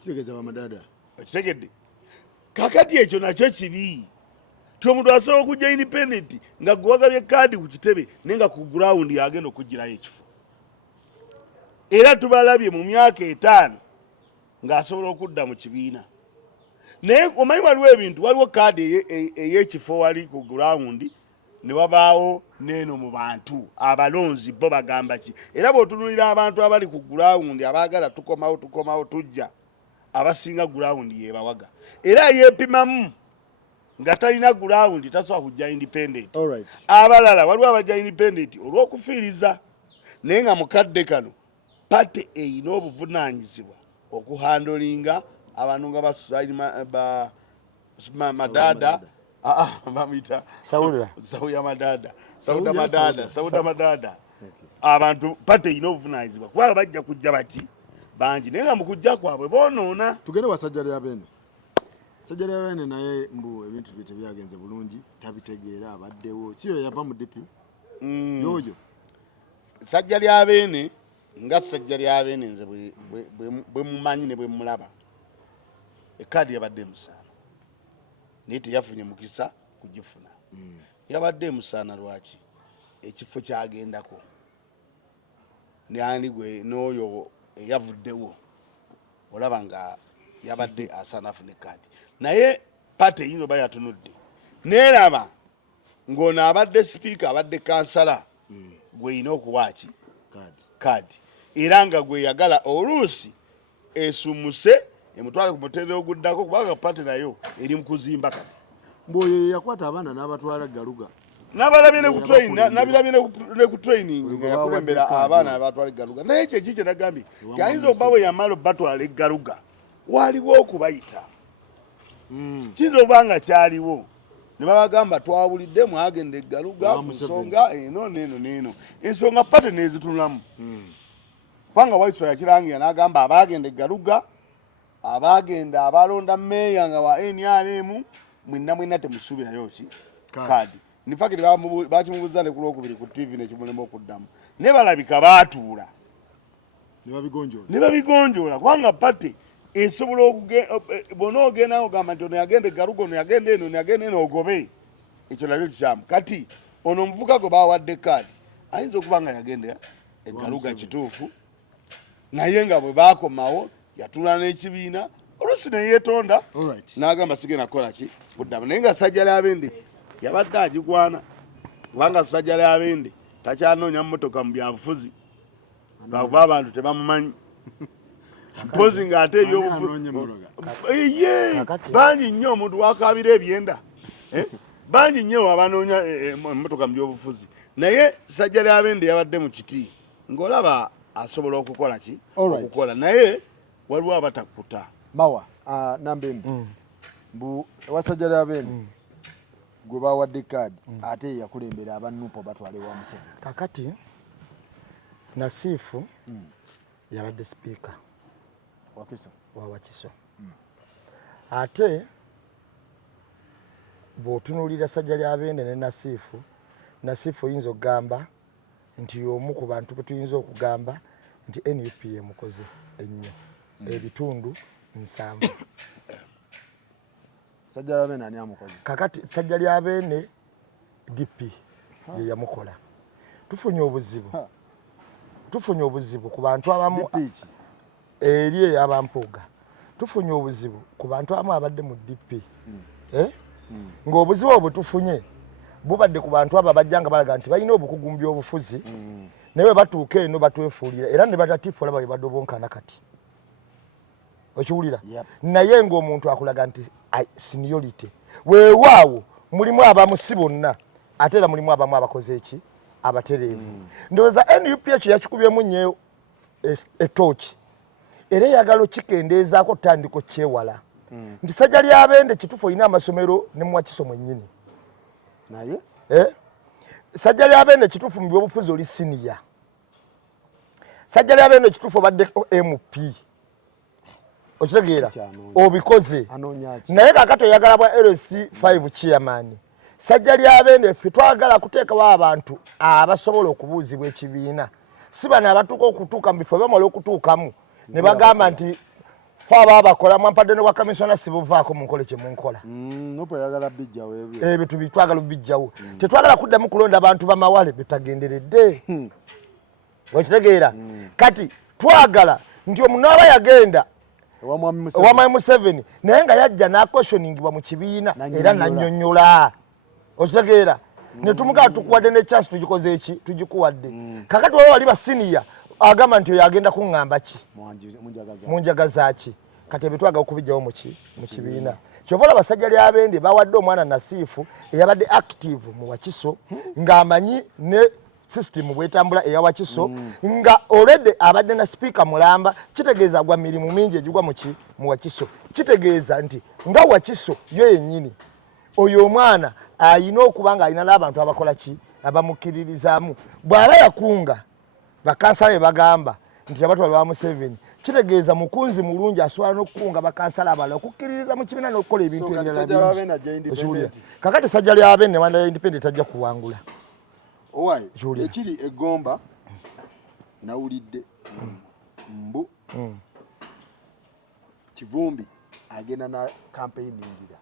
kitegeeza bamadada okitegedde kakati ekyo nakyo kibi ti omuntu asobola okujja independent nga gwe wagabye kaadi ku kitebe naye nga ku ground yagenda okuggirayo ekifo era tubalabye mu myaka 5 ng'asobola okudda mu kibiina naye omanyi waliwo ebintu waliwo kaadi ey'ekifo wali ku ground ne wabaawo neeno mu bantu abalonzi bo bagamba ki era bw'otunulira abantu abali ku ground abaagala tukomawo tujja abasinga ground yebawaga era yeepimamu nga talina ground tasobola kujja independent abalala waliwo abajja independent olw'okufiiriza naye nga mukadde kano pate eyina obuvunaanyizibwa okuhandolinga abantu nga madada bamuyita sauda madada abantu pate eyina obuvunaanyizibwa kubanga bajja kujja bati bangi naye nga mu kujja kwabwe boonoona tugende wasajja lya bene sajja lya bene naye mbu ebintu bye tebyagenze bulungi tabitegeera abaddewo si yo yava mu dipi yoyo sajja lya bene nga sajja lya bene nze bwe mumanyi ne bwe mulaba ekaadi yabadde emusaana naye teyafunye mukisa kugifuna yabadde emusaana lwaki ekifo kyagendako nani gwe n'oyo eyavuddewo olaba nga yabadde asaana afune ekaadi naye pate eyinza oba yatunudde neeraba ng'ono abadde sipiika abadde kansala gweyina okuwaaki kaadi era nga gwe yagala oluusi esumuse emutwale ku mutendera oguddako kubanga pate nayo eri mu kuzimba kati mboyo yakwata abaana n'abatwala galuga nabalabye ne ku training nga yakulembera abaana abatwala egaluga naye ekyo kikye nagambye yayinza okuba bwe yamala batwala egaluga waliwo okubayita kiyinza okuba nga kyaliwo ne babagamba twawulidde mwagenda egaluga ku nsonga eno neeno ensonga pate nezitunulamu kubanga Waiswa yakirangira n'agamba abagenda egaluga abagenda abalonda meeya nga wa NRM mwenna temusuubirayo ki kaadi nifakiti bakimubuuza ne ku Lwokubiri ku TV nekimulema okuddamu ne balabika baatuula ne babigonjoola kubanga pate esobola bona ogenda ogamba nti ono yagenda egaluga ono yagenda eno ogobe ekyo nabyo kikyamu kati ono omuvuka gwe bawadde kaadi ayinza okuba nga yagenda egaluga kituufu naye nga bwe bakomawo yatula n'ekibiina oluusi neyeetonda n'agamba sigenda kukola ki kuddamu naye nga sajja lyabende yabadde agigwana kubanga sajja lyabende takyanoonya mmotoka mu byabufuzi lwakuba abantu tebamumanyi mpozi ng'ate ebyobufuzi bangi nnyo omuntu wakabira ebyenda bangi nnyo abanoonya emmotoka mu byobufuzi naye sajja lyabende yabadde mu kiti ng'olaba asobola okukola ki okukola naye waliwo abatakuta mawa nambembe mbu wasajja lyabende gwe bawadde kaadi ate yakulembera abanupo batwale wa Museveni kakati Nasifu yabadde sipiika wa Wakiso ate bw'otunuulira sajja lyabende ne Nasifu oyinza okugamba nti omu ku bantu bwe tuyinza okugamba nti NUP emukoze ennyo ebitundu 7 sajja lyabende ani amukoze kakati sajja lyabende DP ye yamukola tufunye obuzibu ku bantu abamu eri abampuuga tufunye obuzibu ku bantu abamu abadde mu DP ng'obuzibu obwo tufunye bubadde ku bantu abo abajjanga balaga nti balina obukugu mu byobufuzi naye batuuka eno batwefuulira era ne batatifuula bawe badde obonkana kati okiwulira naye ng'omuntu akulaga nti seniority weewaawo mulimu abamu si bonna ate era mulimu abamu abakoze eki abatereevu ndowooza NUP ekyo yakikubyemu nnyo etooki era eyagala okikendeezaako tandiko kyewala nti sajja lyabende kituufu olina amasomero ne mu Wakiso mwennyini naye sajja lyabende kituufu mu byobufuzi oli siniya sajja lyabende kituufu obadde MP okitegeera obikoze naye kakati oyagala bwa LC5 chairman sajja lyabende ffe twagala kuteekawo abantu abasobola okubuuzibwa ekibiina si bano abatuuka okutuuka mu bifo bamala okutuukamu ne bagamba nti faba abakola mwampadde ne bwa kamisona sibuvaako munkole kye munkola ebyo tubitwagala bijjawo tetwagala kuddamu kulonda abantu bamawale betagenderedde wekitegeera kati twagala nti omunaaba yagenda owa Mwami Museveni naye nga yajja n'akweshoningibwa mu kibiina era nannyonnyola okitegeera ne tumugala tukuwadde ne chance tugikoze eki tugikuwadde kakati wali basiniya agamba nti oyo agenda kuŋŋamba ki munjagaza ki kati ebitwaga okubijjawo mu kibiina kyovola abasajja lyabende bawadde omwana Nasiifu eyabadde active mu Wakiso ng'amanyi ne system bwetambula eya Wakiso nga already abadde na speaker Mulamba kitegeeza gwa mirimu mingi egigwa mu Wakiso kitegeeza nti nga Wakiso yo yennyini oyo omwana ayina okuba nga ayina n'abantu abakola ki abamukiririzaamu bw'aba yakunga bakansala bagamba nti abatwala ba Museveni kitegeeza mukunzi mulungi asobola n'okukunga bakansala abalala okukkiririza mu kibiina n'okukola ebintu ebirala bingi kakati sajja lyabene ne wanda ya independent ajja kuwangula owaye ekiri eggomba nawulidde mbu Kivumbi agenda na campaigningira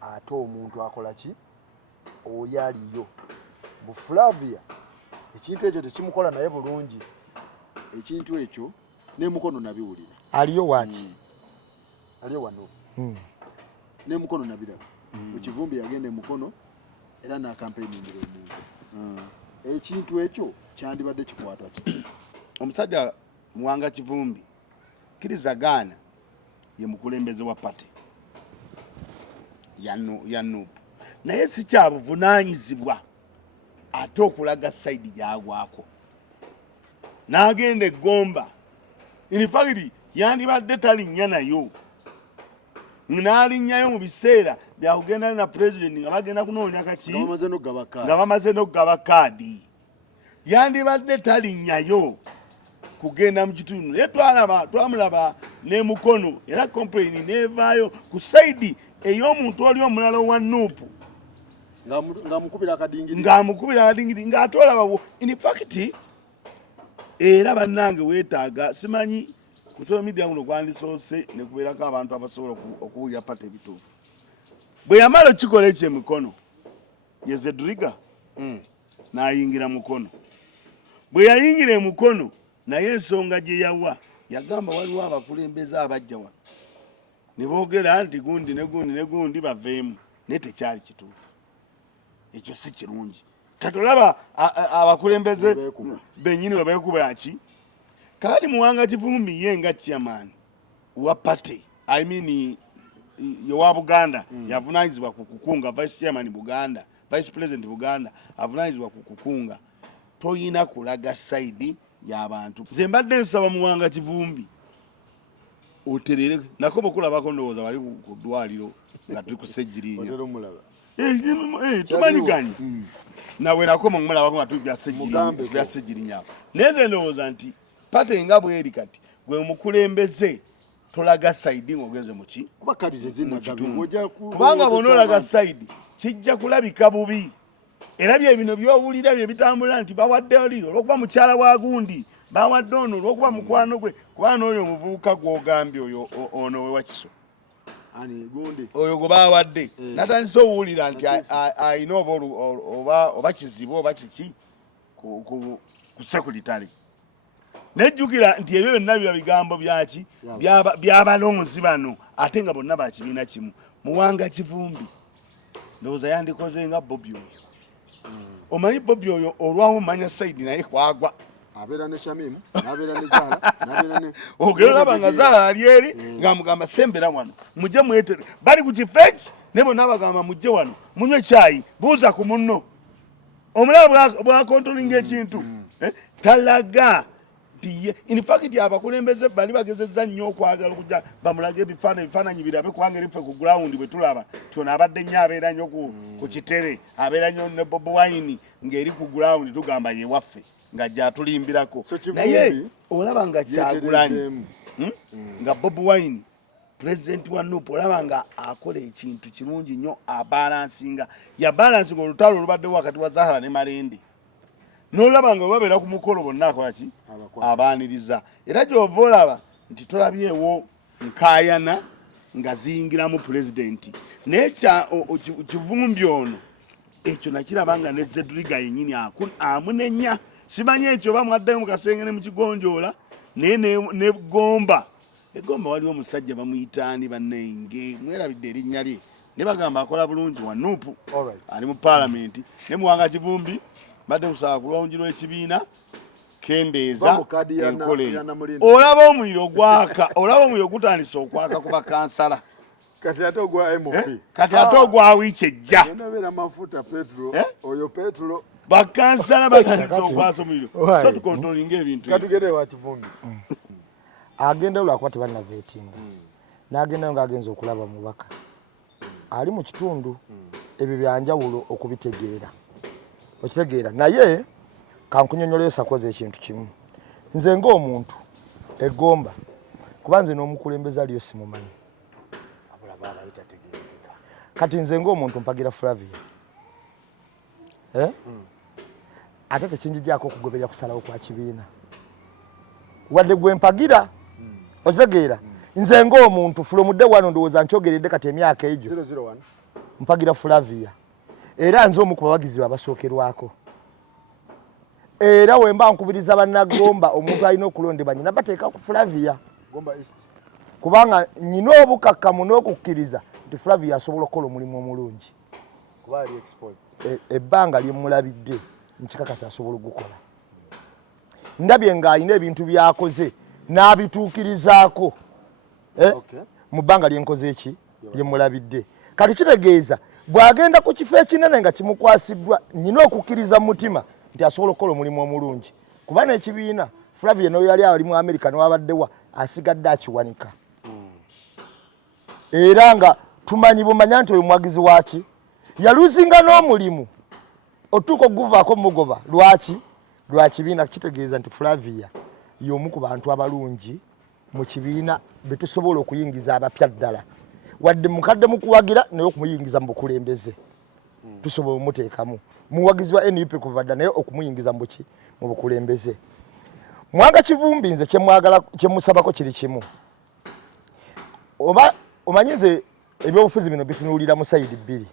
ate omuntu akola ki oli aliyo bu Flavia ekintu ekyo tekimukola naye bulungi ekintu ekyo n'emukono nabiwulira aliyo waki aliyo wano n'emukono nabiraba Kivumbi yagenda emukono era na campaigningira omuntu ekintu ekyo kyandibadde kikwatwa ki omusajja Muwanga Kivumbi kirizagana ye mukulembeze wa party ya NUP naye si kyabuvunaanyizibwa ate okulaga side gyagwako n'agenda eggomba in fact yandibadde talinnya nayo n'alinnyayo mu biseera byakugenda na president nga bagenda kunoonya kaki nga bamaze n'okugaba kaadi yandibadde talinnyayo kugenda mu kitundu naye twamulaba n'emukono era complain nevaayo ku side ey'omuntu oli omulala wa NUP ng'amukubira akadingiri ng'atoolabawo in fact era bannange weetaaga simanyi ku social media kuno kwandisoose ne kubeerako abantu abasobola okuwulira pata ebituufu bwe yamala okikola ekyo emikono ye Zedriga n'ayingira mukono bwe yayingira emukono naye ensonga gye yawa yagamba waliwo abakulembeze abajja wano ne boogera nti gundi ne gundi baveemu naye tekyali kituufu ekyo si kirungi kati olaba abakulembeze bennyini bwe beekuba ki kali Muwanga Kivumbi ye nga chairman wa party I mean yowa Buganda yavunaanyizibwa ku kukunga vice chairman Buganda vice president Buganda avunaanyizibwa ku kukunga toyina kulaga side y'abantu nze mbadde nsaba Muwanga Kivumbi oterere nako bokulabako ndowooza wali ku ddwaliro nga tuli ku Ssejjirinya tumanyiganye nawe nakoma omulabako nga tuli bya Ssejjirinya naye nze ndowooza nti pate nga bweri kati gwe mukulembeze tolaga side ng'ogenze muki kubanga bw'onoolaga side kijja kulabika bubi era bye bino by'owulira bye bitambula nti bawadde oli olw'okuba mukyala wa gundi bawadde ono olw'okuba mukwano gwe kuba n'oyo omuvubuka gw'ogambye oyo ono we Wakiso oyo gwe bawadde natandise owulira nti ayina oba kizibu oba kiki ku sekuritale nejjukira nti ebyo byonna biba bigambo byaki byabalonzi bano ate nga bonna bakibiina kimu Muwanga Kivumbi ndowooza yandikoze nga Bobi oyo omanyi Bobi oyo olwawo mumanya side naye kwagwa abeera ne Shamimu n'abeera ne Zara n'abeera ne ogera olaba nga Zara ali eri ng'amugamba sembera wano mujje mwetere bali ku kifeeki ne bonna bagamba mujje wano munywe caayi buuza ku munno omulaba bwakontolinga ekintu talaga in fact abakulembeze bali bagezezza nnyo okwagala okujja bamulage ebifaananyi birabe kubanga eri ffe ku ground bwe tulaba tyona abadde nnyo abeera nnyo ku kitere abeera nnyo ne Bobi Wine ng'eri ku ground tugamba ye waffe nga gyatulimbirako naye olaba nga Kyagulanyi nga Bobi Wine president wa Nuupu olaba nga akola ekintu kirungi nnyo abalansinga yabalansinga olutalo olubadde wakati wa Zahara ne Malende n'olaba nga babeera ku mukolo bonna akola ki abaaniriza era gy'ova olaba nti tolabyewo nkaayana nga ziyingiramu pulezidenti naye kivumbi ono ekyo nakiraba nga ne Zedriga yennyini amunenya simanyi ekyo oba mwaddayo mu kasenge ne mu kigonjoola naye ne Gomba egomba waliwo omusajja bamuyitaani bannenge mwerabidde erinnya lye ne bagamba akola bulungi wa Nuupu ali mu paalamenti ne Muwanga Kivumbi badde kusaba ku lwawunjirwa ekibiina kendeeza enkole olaba omuliro gwaka olaba omuliro gutandise okwaka ku bakansala kati ate ogwa MP kati ate ogwa wiiki ejja oyo Petro bakansala batandise okwasa omuliro so tukontrolinga ebintu katugende wa Kivumbi agenda olwakuba tebannaveetinga n'agendayo ng'agenza okulaba mubaka ali mu kitundu ebyo byanjawulo okubitegeera okitegeera naye kankunyonyoleyo sakoze ekintu kimu nze ng'omuntu egomba kuba nze n'omukulembeze aliyo simumanyi kati nze ng'omuntu mpagira Flavia ate tekinjijaako okugoberera kusalawo kwa kibiina wadde gwe mpagira okitegeera nze ng'omuntu from day one ndowooza nkyogeredde kati emyaka egyo mpagira Flavia era nze omu ku bawagizi abasookerwako era wemba nkubiriza bannagomba omuntu alina okulondebwa nyina bateeka ku Flavia kubanga nyina obukakkamu n'okukkiriza nti Flavia asobola okukola omulimu omulungi ebbanga lyemulabidde nkikakasa asobola okugukola ndabye ng'alina ebintu byakoze n'abituukirizaako mu bbanga lyenkoze eki lyemulabidde kati kitegeeza bw'agenda ku kifo ekinene nga kimukwasiddwa nyina okukkiriza mu mutima nti asobola okukola omulimu omulungi kuba n'ekibiina Flavia n'oyo yali ali mu Amerika n'wabaddewa asigadde akiwanika era nga tumanyi bumanya nti oyo mwagizi waki yaluzinga n'omulimu otuuka okuguvaako mugoba lwa kibiina kitegeeza nti Flavia y'omu ku bantu abalungi mu kibiina betusobola okuyingiza abapya ddala wadde mukadde mukuwagira naye okumuyingiza mu bukulembeze tusobola omuteekamu muwagizi wa NUP kuva dda naye okumuyingiza mu bukulembeze Muwanga Kivumbi nze kyemusabako kiri kimu oba omanyize ebyobufuzi bino bitunuulira mu sayidi bbiri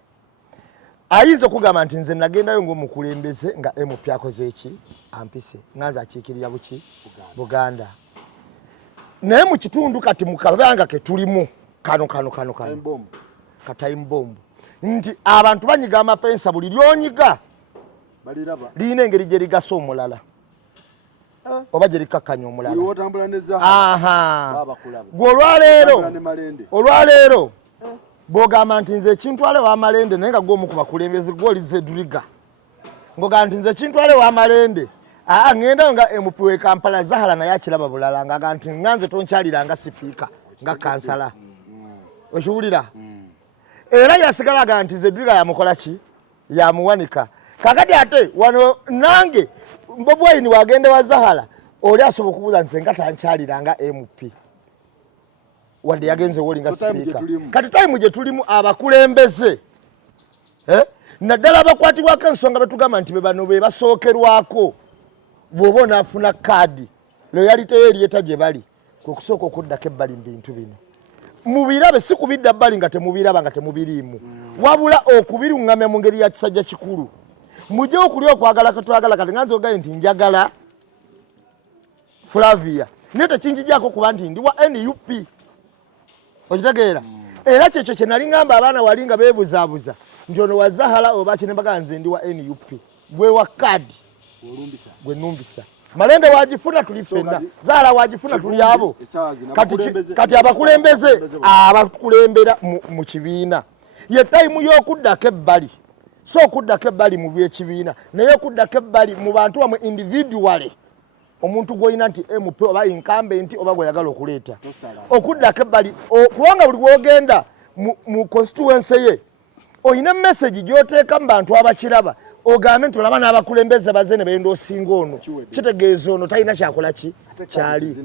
ayinza okugamba nti nze nagendayo ng'omukulembeze nga MP akoze eki ampise nganza akiikirira buki Buganda naye mu kitundu kati mu kabanga ke tulimu kano time bomb nti abantu banyiga amapensa buli lyonyiga liyina engeri gye ligasa omulala oba gye likakkanya omulala gwe olwaleero bw'ogamba nti nze ekintwale wa Malende naye nga gw'omu ku bakulembeze gw'oli Zedriga ng'ogamba nti nze ekintwale wa Malende ngenda nga MP w'e Kampala Zahara naye akiraba bulala ng'agamba nti nganze tonkyalira nga sipiika nga kansala okiwulira era yasigala agamba nti Zedriga yamukola ki yamuwanika kakati ate wano nange Bobi Wine wagende wa Zahara oli asobola okubuuza nti nga tankyalira nga MP wadde yagenze wolinga sipiika kati time gye tulimu abakulembeze naddala abakwatibwako ensonga betugamba nti be bano be basookerwako bw'oba onaafuna kaadi loyaliteyo eryeta gye bali kwe kusooka okuddako ebbali mu bintu bino mubirabe si kubidda bbali nga temubiraba nga temubiriimu wabula okubiruŋŋamya mu ngeri ya kisajja kikulu mujje okuli okwagala katwagala kati nganze ogaye nti njagala Flavia naye tekinjijaako kuba nti ndi wa NUP okitegeera era kyekyo kye nali ŋŋamba abaana wali nga beebuzaabuza nti ono wa Zahara oba kinembaga nze ndi wa NUP gwe wa kaadi gwe numbisa Malende wagifuna tuli ffenna Zahara wagifuna tuli abo kati abakulembeze abakulembera mu kibiina ye time y'okuddako ebbali so okuddako ebbali mu by'ekibiina naye okuddako ebbali mu bantu bamwe individually omuntu gw'olina nti MP oba incumbent oba gw'oyagala okuleeta okuddako ebbali kubanga buli gw'ogenda mu constituency ye olina message gy'oteeka mu bantu abakiraba ogambe nti olaba n'abakulembeze baze ne benda osinga ono kitegeeza ono talina kyakola ki kyali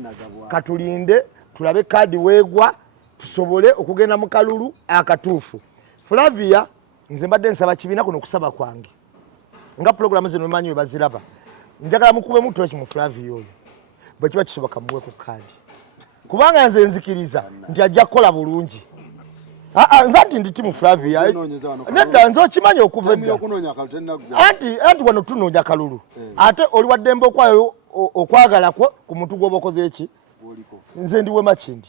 katulinde tulabe kaadi weegwa tusobole okugenda mu kalulu akatuufu. Flavia nze mbadde nsaba kibiina kuno kusaba kwange nga programu zino manyi we baziraba njagala mukube mutoki mu Flavia oyo bwe kiba kisoboka muwe ku kadi kubanga nze nzikiriza nti ajja kukola bulungi. Nze ati ndi timu Flavia nedda nze okimanyi okuva edda anti wano tunoonya kalulu ate oli wa ddembe okwayo okwagala kwo ku muntu gw'oba okoze eki nze ndiwe makindi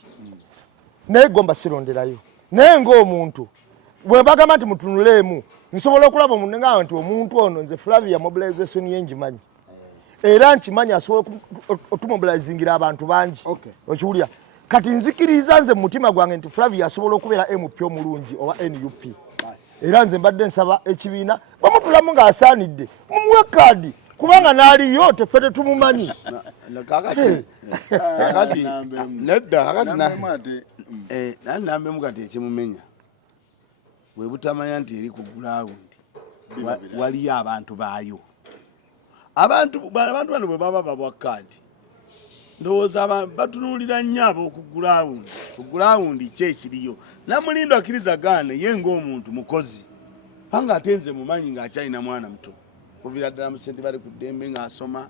naye gomba sironderayo naye ng'omuntu bwe bagamba nti mutunuleemu nsobola okulaba omuntu nga nti omuntu ono nze Flavia mobilization ye ngimanyi era nkimanyi asobola otumobilizingira abantu bangi okiwulira kati nzikiriza nze mu mutima gwange nti Flavia asobola okubeera MP omulungi oba NUP era nze mbadde nsaba ekibiina bamutulamu ng'asaanidde mumuwe kaadi kubanga n'aliyo teffe tetumumanyi nambemu kati ekimumenya bwe butamanya nti eri ku gulawundi waliyo abantu baayo abantu bano bwe baba babwa kaadi ndowooza batunuulira nnyo abo ku gulawundi ki ekiriyo Namulindo akkiriza gaana ye ng'omuntu mukozi panga ate nze mumanyi ng'akyalina mwana muto kuvira ddala mu sente bali ku ddembe ng'asoma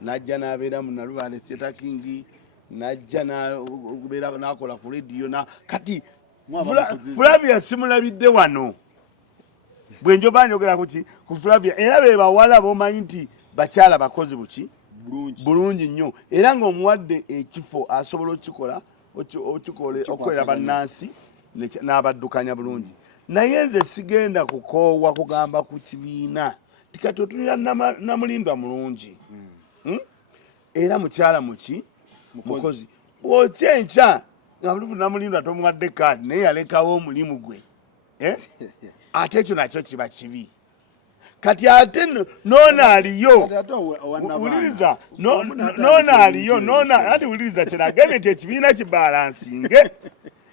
najja n'abeera mu Nalubaale Theatre King najja n'akola ku rediyo kati Flavia simulabidde wano bwe njoba njogera ku Flavia era be bawala bomanyi nti bakyala bakozi buki bulungi nnyo era ng'omuwadde ekifo asobola okolera bannansi n'abaddukanya bulungi naye nze sigenda kukoowa kugamba ku kibiina tikati otunira Namulindwa mulungi era mukyala mukozi bw'okyenkya nga bulufu Namulindwa tomuwadde kaadi naye yalekawo omulimu gwe ate ekyo nakyo kiba kibi kati ate noona aliyo wuliriza noona aliyo ati wuliriza kyenagambye nti ekibiina kibalansinge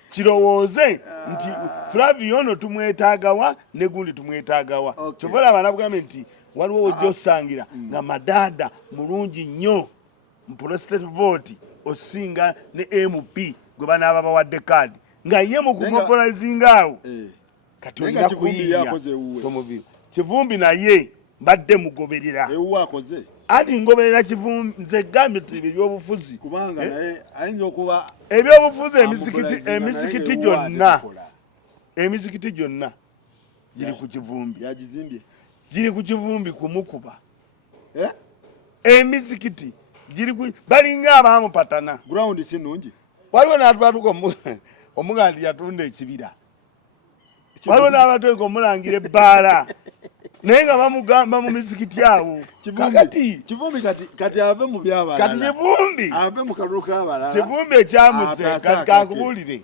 kirowooze nti Flavia ono tumwetaagawa ne gundi tumwetaagawa kyovola abaana bugambye nti waliwo wojja osangira nga Madaada mulungi nnyo mu prostate vote osinga ne MP gwe banaaba bawadde kaadi nga ye mu kumobilizinga awo kati olina kuyiiya tomubiri Kivumbi naye mbadde mugoberera ati ngoberera Kivumbi nze gambye nti ebyobufuzi kubanga naye ayinza okuba ebyobufuzi emizikiti gyonna giri ku Kivumbi yagizimbye giri ku Kivumbi kumukuba emizikiti giri balinga abamupatana ground si nungi waliwo n'atubatuka omuganti yatunda ekibira waliwo n'abatuka omulangira ebbaala naye nga bamugamba mu mizikiti awo Kivumbi kati ave mu byabalala kati Kivumbi ave mu kalulu k'abalala Kivumbi ekyamuze kati kakubuulire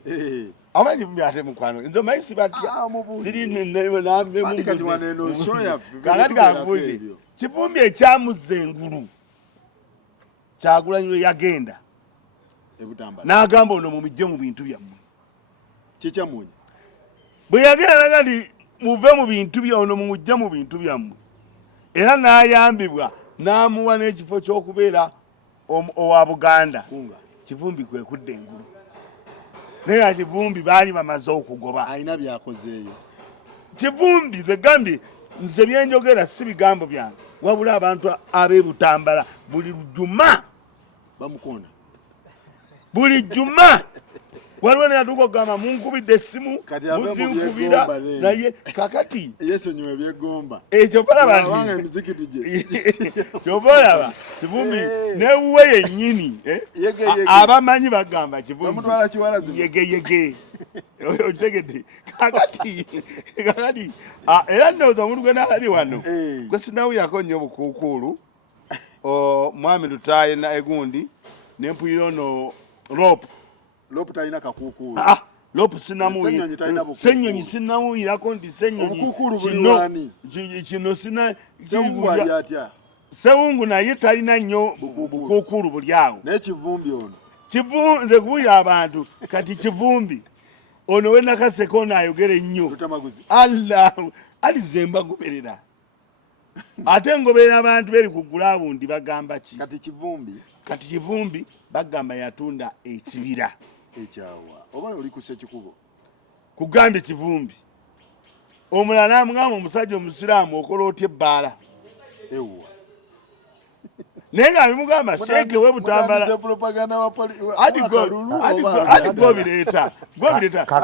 amanyi Kivumbi ate mukwano nze omanyi batya siri nambe kati waneno show yaffe kakati kakubuulire Kivumbi ekyamuze engulu Kyagulanyi we yagenda n'agamba ono mumijje mu bintu byammwe kikyamunya bwe yagenda naga nti muve mu bintu ono mumujja mu bintu byammwe era n'ayambibwa n'amuwa n'ekifo ky'okubeera owa Buganda Kivumbi kwe kudda engulu naye Kivumbi baali bamaze okugoba alina byakozeeyo Kivumbi ze gambye nze byenjogera si bigambo byange wabula abantu ab'Ebutambala buli Juma bamukonda buli Juma waliwo neyatuuka okugamba munkubidde essimu muzinkubira naye kakati yesonyiwe byegomba ekyo balaba kyoba olaba Kivumbi newuwe yennyini abamanyi bagamba Kivumbi yegeyege okitegedde kakati era ndowooza omuntu gwe naalabye wano gwe sinawuyako nnyo bukuukuulu mwami Lutaye egundi nempuyira ono Lopu talina kakuukulu. Lopu sinamuwira. Senyonyi sinawuyirako nti senyonyi kino sina Sewungu ali atya. Sewungu naye talina nnyo bukuukulu buli awo. Naye Kivumbi ono. Nze kuwulira abantu kati Kivumbi ono we Nakaseke ono ayogera ennyo. Lutamaguzi. Alize mbagoberera. Ate ngoberera abantu beri ku gulawundi bagamba ki? Kati Kivumbi bagamba yatunda ekibira ekyawa oba oli ku Ssekikubo kugambye Kivumbi omulala amugamba omusajja omusiraamu okola otya ebbaala ewa naye nga bimugamba sheeke we Butambala ati gobireeta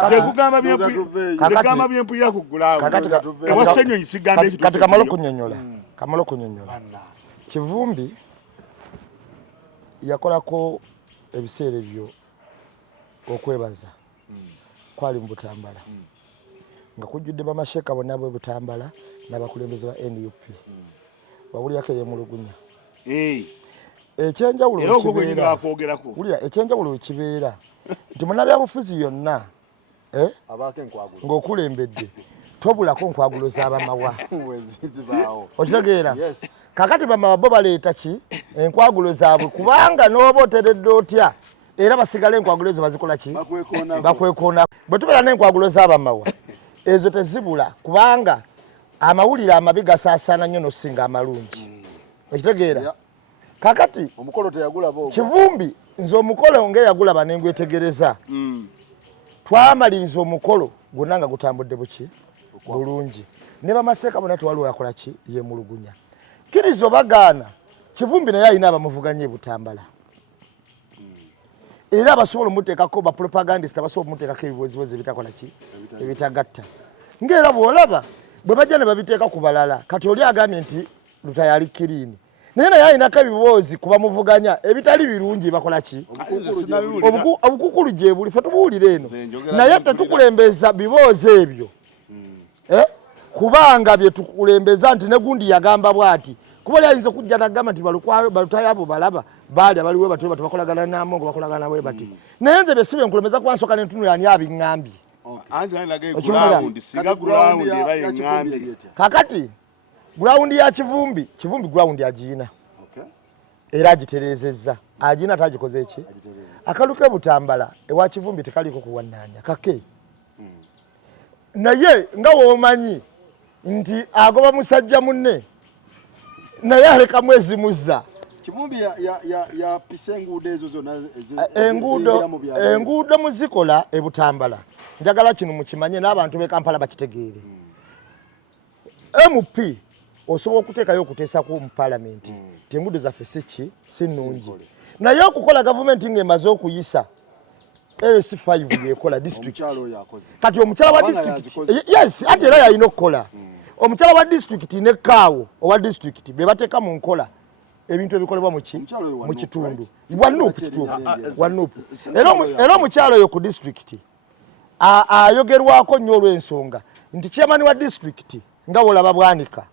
zekugamba byempulira kuggulaawo ewasenyo nsigambo ekituufu kati kamala okunyonyola Kivumbi yakolako ebiseera ebyo okwebaza kwali mu Butambala nga kujjudde bamasheeka bonna bwe Butambala n'abakulembeze ba NUP wawulyako eyemulugunya ekyenjawulo wekibeera nti munnabyabufuzi yonna ng'okulembedde tobulako nkwagulo z'abamawa okitegeera kakati bamawa bo baleeta ki enkwagulo zaabwe kubanga n'oba oteredde otya era basigala enkwagulo ezo bazikola ki bakwekoona bwe tubeera n'enkwagulo z'abamawa ezo tezibula kubanga amawulire amabi gasaasaana nnyo n'osinga amalungi okitegeera kakati omukolo teyagula bo Kivumbi nze omukolo ng'eyagulaba ne ngwetegereza twamaliriza omukolo gwonna nga gutambudde buki bulungi ne bamaseeka bonna tewaliwo yakola ki yemulugunya kkiriza obagaana Kivumbi naye alina abamuvuganya e Butambala era abasobola omuteekako bapropagandist abasobola omuteekako ebibozibozi ebitakola ki ebitagatta ng'era bw'olaba bwe bajja ne babiteeka ku balala kati oli agambye nti Lutaya ali kiriini naye alinako ebiboozi kubamuvuganya ebitali birungi bakola ki obukukulu gye buli fe tubuwulira eno naye tetukulembeza biboozi ebyo kubanga bye tukulembeza nti ne gundi yagamba bw'ati kuba oli ayinza okujja nagamba nti Balutaya abo balaba baali abaliwe batwe batu bakolagana n'amongo bakolagana bwe bati naye nze besibe nkulembeza kuba nsooka n'entunula ani abiŋŋambye kakati gurawundi ya Kivumbi gurawundi agiina era agitereezezza agiina tagikoze ki akaluke Butambala ewa Kivumbi tekaliko kuwannaanya kake naye nga woomanyi nti agoba musajja munne naye aleka mwezi muzza Kivumbi ya pisa enguudo ezo zonna enguudo muzikola e Butambala njagala kino mukimanye n'abantu b'e Kampala bakitegeere MP osobola okuteekayo okuteesa ku mu palamenti ti enguudo zaffe si nnungi naye okukola gavumenti ng'emaze okuyisa LC5 yekola district kati omukyala wa district yes ate era yalina okukola omukyala wa district ne kaawo owa district be bateeka mu nkola ebintu ebikolebwa mu kitundu wanupu era omukyala oyo ku district ayogerwako nnyo olw'ensonga nti chairman wa district nga wolaba Bwanika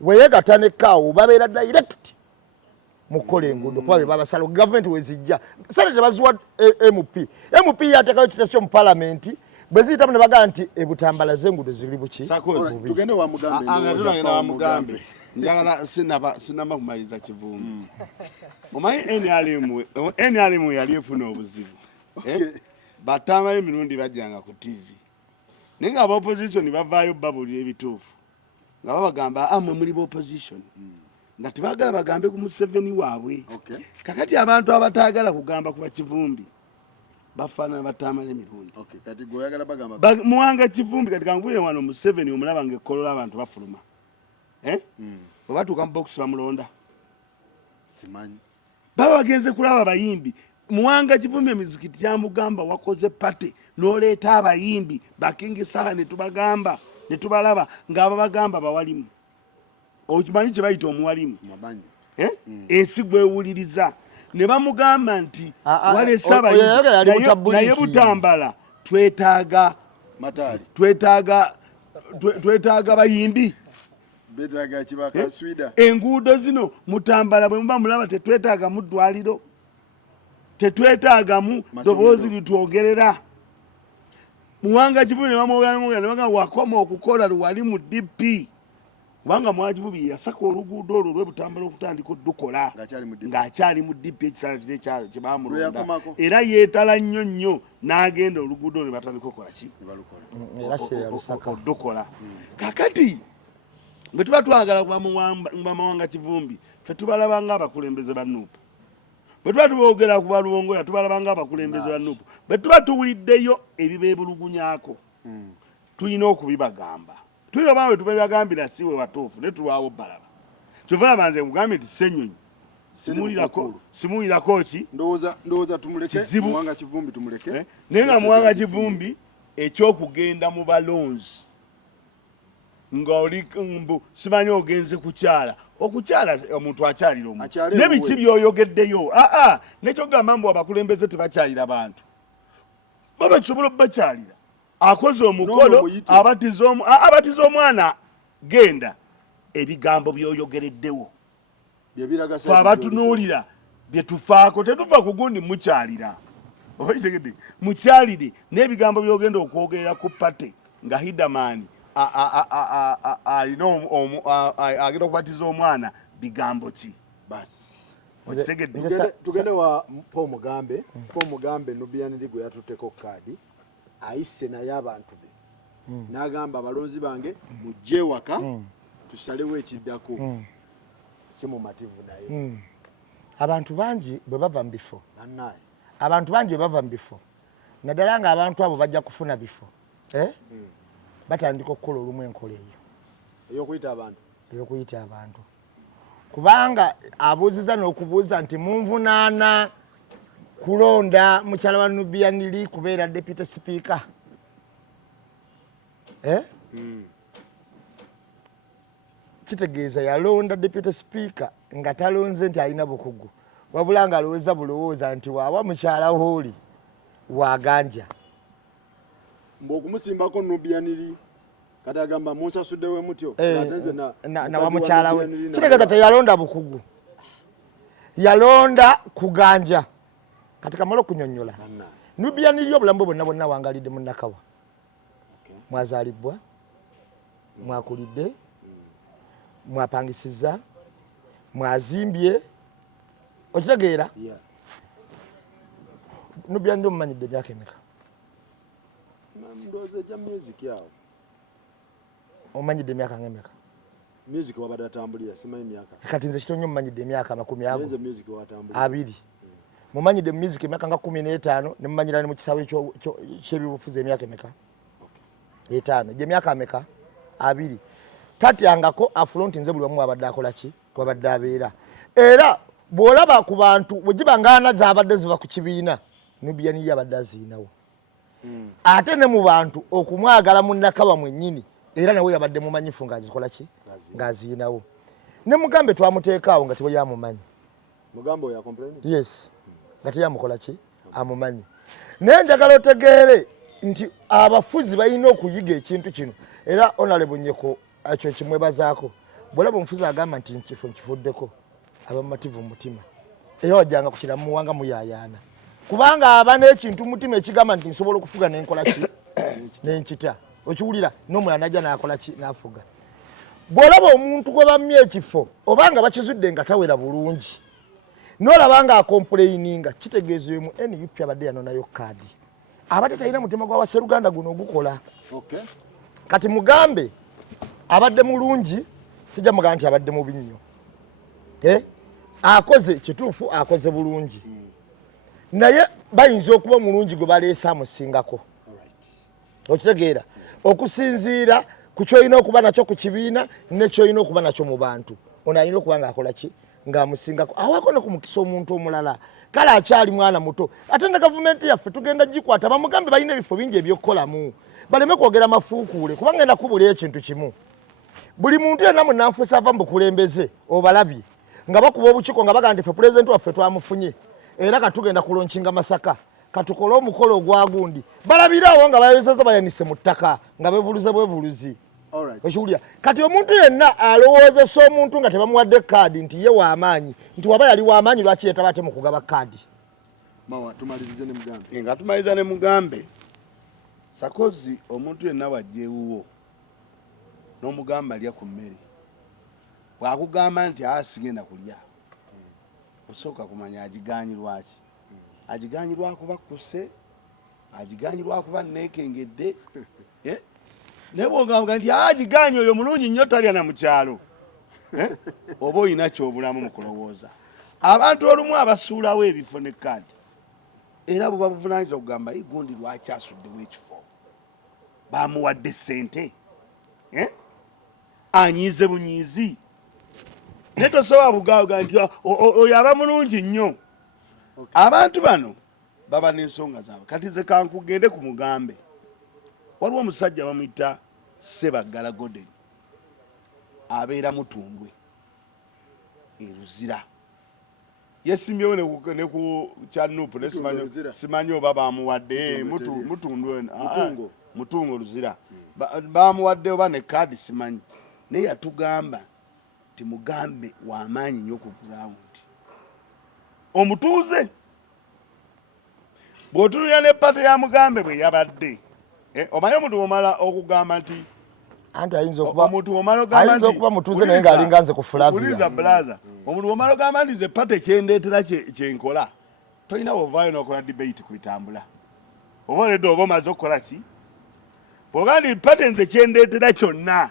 weyegatta ne kaawo babeera direct mu kukola enguudo kuba be babasala gavumenti wezijja sale tebaziwa MP yateekayo ekiteeso ky'omu palamenti bwe ziyitamu ne bagamba nti e Butambala z'enguudo ziri buki tugende wa Mugambe njagala sinaba kumaliza Kivumbi omanyi NRM yali efuna obuzibu batamayo emirundi bajjanga ku TV naye nga opposition bavaayo babulira ebituufu nga babagamba amwe muli opposition nga tebagala bagambe ku Museveni waabwe kakati abantu abataagala kugamba ku Kivumbi bafaanana batamala emirundi muwanga Kivumbi kati kanguye wano Museveni omulaba ng'ekkolola abantu bafuluma bwe batuuka mu bokisi bamulonda simanyi baba bagenze kulaba abayimbi muwanga Kivumbi emizikiti kyamugamba wakoze pate n'oleeta abayimbi bakingisaha ne tubagamba ne tubalaba ng'aba bagamba bawalimu okimanyi kye bayita omuwalimu ensigo ewuliriza ne bamugamba nti waleesa abayimbi naye Butambala twetaaga bayimbi betaga kibaka swida enguudo zino Mutambala bwe muba mulaba tetwetaaga mu ddwaliro tetwetaaga mu ddoboozi litwogerera muwanga Kivumbi ne bamugamba wakoma okukola lwali mu DP kubanga Kivumbi yasaka oluguudo olwo lw'Ebutambala okutandika oddukola ng'akyali mu DP ekisaala kiri kye baamulonda era yeetala nnyo n'agenda oluguudo ne batandika okukola ki oddukola kakati bwe tuba twagala kuba mu Mawanga Kivumbi ffe tubalaba ng'abakulembeze ba NUP bwe tuba tuboogera ku balongoya tubalabanga abakulembeze ba Nuupu bwe tuba tuwuliddeyo ebibeebulugunyako tulina okubibagamba tulina bawe tubibagambira siwe watuufu ne tulwawo balaba kyova labanze nkugambye nti Ssenyonyi simuwulirako ki ndowooza tumuleke Muwanga Kivumbi tumuleke naye nga Muwanga Kivumbi ekyokugenda mu balonzi ng'oli mbu simanyi ogenze kukyala okukyala omuntu akyalira omuntu n'ebiki by'oyogeddeyo nekyogamba mbu abakulembeze tebakyalira bantu baba kisobola obakyalira akoze omukolo abatiza omwana genda ebigambo by'oyogereddewo fe abatunuulira bye tufaako tetufa ku gundi mukyalira oitegedde mukyalire n'ebigambo by'ogenda okwogerera ku pate nga hidamaani alina agenda okubatiza omwana bigambo ki basi tugende wa Paul Mugambe Nubian gwe yatutteko kaadi ayise naye abantu be n'agamba abalonzi bange mujje waka tusalewo ekiddako si mumativu naye abantu bangi bwe bava mu bifo abantu bangi bwe bava mu bifo naddala nga abantu abo bajja kufuna bifo batandika okukola olumu enkola eyo ey'okuyita abantu kubanga abuuziza n'okubuuza nti munvunaana kulonda mukyala wa Nubian Lee kubeera deputy speaker kitegeeza yalonda deputy speaker nga talonze nti alina bukugu wabula nga alowooza bulowooza nti waawa mukyala wooli waganja mb'okumusimbako Nubian Lee kati agamba munsasuddewe mutyo na wa mukyala we kitegeeza teyalonda bukugu yalonda kuganja kati kamala okunyonnyola Nubian Lee obulamu bwe bwonna wangalidde mu Nakawa mwazaalibwa mwakulidde mwapangisiza mwazimbye okitegeera Nubian Lee omumanyidde emyaka emeka ndowooza egya music yawo omumanyidde emyaka ng'emeka music wabadde atambulira simanyi myaka kati nze kitonyo omumanyidde emyaka 20 mumanyidde mu music emyaka nga 15 ne mumanyira ne mu kisaawe ky'ebyobufuzi emyaka emeka 5 gye myaka ameka 2 tatyangako afulonti nze buli wamu wabadde akola ki wabadde abeera era bw'olaba ku bantu bwe giba ngaana zaabadde ziva ku kibiina Nubian Lee abadde aziinawo ate ne mu bantu okumwagala mu Nakawa mwennyini era nawe yabadde mumanyifu ng'azikola ki ng'aziinawo ne Mugambe twamuteekaawo nga tewali amumanyi Mugambe oyo akomplaini yes nga teri amukola ki amumanyi naye njagala otegeere nti abafuzi balina okuyiga ekintu kino era Honorable Nyeko ekyo kimwebazaako bw'olaba omufuzi agamba nti nkifo nkifuddeko abamativu mu mutima era wajjanga kukira mu Muwanga muyaayaana kubanga aba n'ekintu mutima ekigamba nti nsobola okufuga n'enkola ki n'enkita okiwulira n'omulala najja n'akola ki n'afuga bw'olaba omuntu gwe bammye ekifo obanga bakizudde nga tawera bulungi n'olaba nga akompuleyininga kitegeeza oyo mu NUP abadde yanonayo kaadi abadde talina mutima gwa Wasseruganda guno ogukola kati Mugambe abadde mulungi sijja mugamba nti abadde mubi nnyo akoze kituufu akoze bulungi naye bayinza okuba mulungi gwe baleese amusingako okitegeera okusinziira ku kyolina okuba nakyo ku kibiina ne kyolina okuba nakyo mu bantu ono alina okuba ng'akola ki ng'amusingako awako ne kumukisa omuntu omulala kale akyali mwana muto ate ne gavumenti yaffe tugenda gikwata Bamugambe balina ebifo bingi ebyokukolamu baleme kwogera mafuukuule kuba ngenda kubula ekintu kimu buli muntu yenna munanfuusa ava mu bukulembeze obalabye nga bakuba obukiko nga bagamba nti ffe pulezidenti waffe twamufunye era katugenda kulonkinga Masaka katukole omukolo ogwagundi balabirawo nga bayozeza bayanise mu ttaka nga bevuluze bwevuluzi okiwulira kati omuntu yenna alowoozesa omuntu nga tebamuwadde kaadi nti ye w'amaanyi nti waba yali w'amaanyi lwaki yetaba ate mu kugaba kaadi nga tumaliriza ne Mugambe sakozi omuntu yenna wajja ewuwo n'omugamba alya ku mmere bw'akugamba nti sigenda kulya osooka kumanya agiganyirwa ki agiganyirwa kuba kuse agiganyirwa kuba neekengedde naye bw'ogamba nti agiganya oyo mulungi nnyo talya na mu kyalo oba olina kyobulamu mu kulowooza abantu olumu abasuulawo ebifo ne kaadi era bwe babuvunaanyizibwa okugamba gundi lwaki asuddewo ekifo bamuwadde ssente anyiize bunyiizi naye tosobola bugaaga nti oyo aba mulungi nnyo. Abantu bano baba n'ensonga zaabwe. Kati ze kankugende ku Mugambe, waliwo omusajja bamuyita Sebaggala Godeni abeera Mutundwe Eruzira. Yesimbyewo ne ku Kyanupu simanyi oba bamuwadde Mutundwe Mutungo Luzira bamuwadde oba ne kaadi simanyi, naye yatugamba nti Mugambe w'amaanyi nnyo ku gurawundi omutuuze. Bw'otunulira ne pate ya Mugambe bwe yabadde omanyi omuntu omala okugamba nti anti ayinza okuba mutuuze naye ng'alinga nze ku Flavia blaza omuntu omala ogamba nti ze pate kyendeetera kyenkola tolina bwovaayo n'okola debate ku bitambula oba oledde oba omaze okukola ki bw'ogaa nti pate nze kyendeetera kyonna.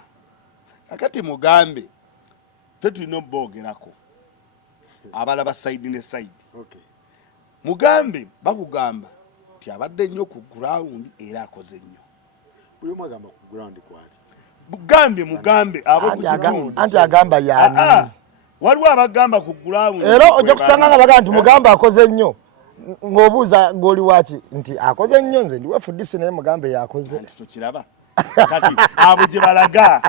Kakati Mugambe ffe tulina obboogerako abalaba sayidi ne sayidi. Mugambe bakugamba nti abadde nnyo ku gurawundi era akoze nnyo. Buli omu agamba ku gurawundi kwali Mugambe abo ku kitundu anti agamba yaani waliwo abagamba ku gurawundi era ojja kusanga nga bagaa nti Mugambe akoze nnyo ng'obuuza ng'oli waki nti akoze nnyo nze ndi wefudisi naye Mugambe yakoze. Tokiraba kati abo gye balaga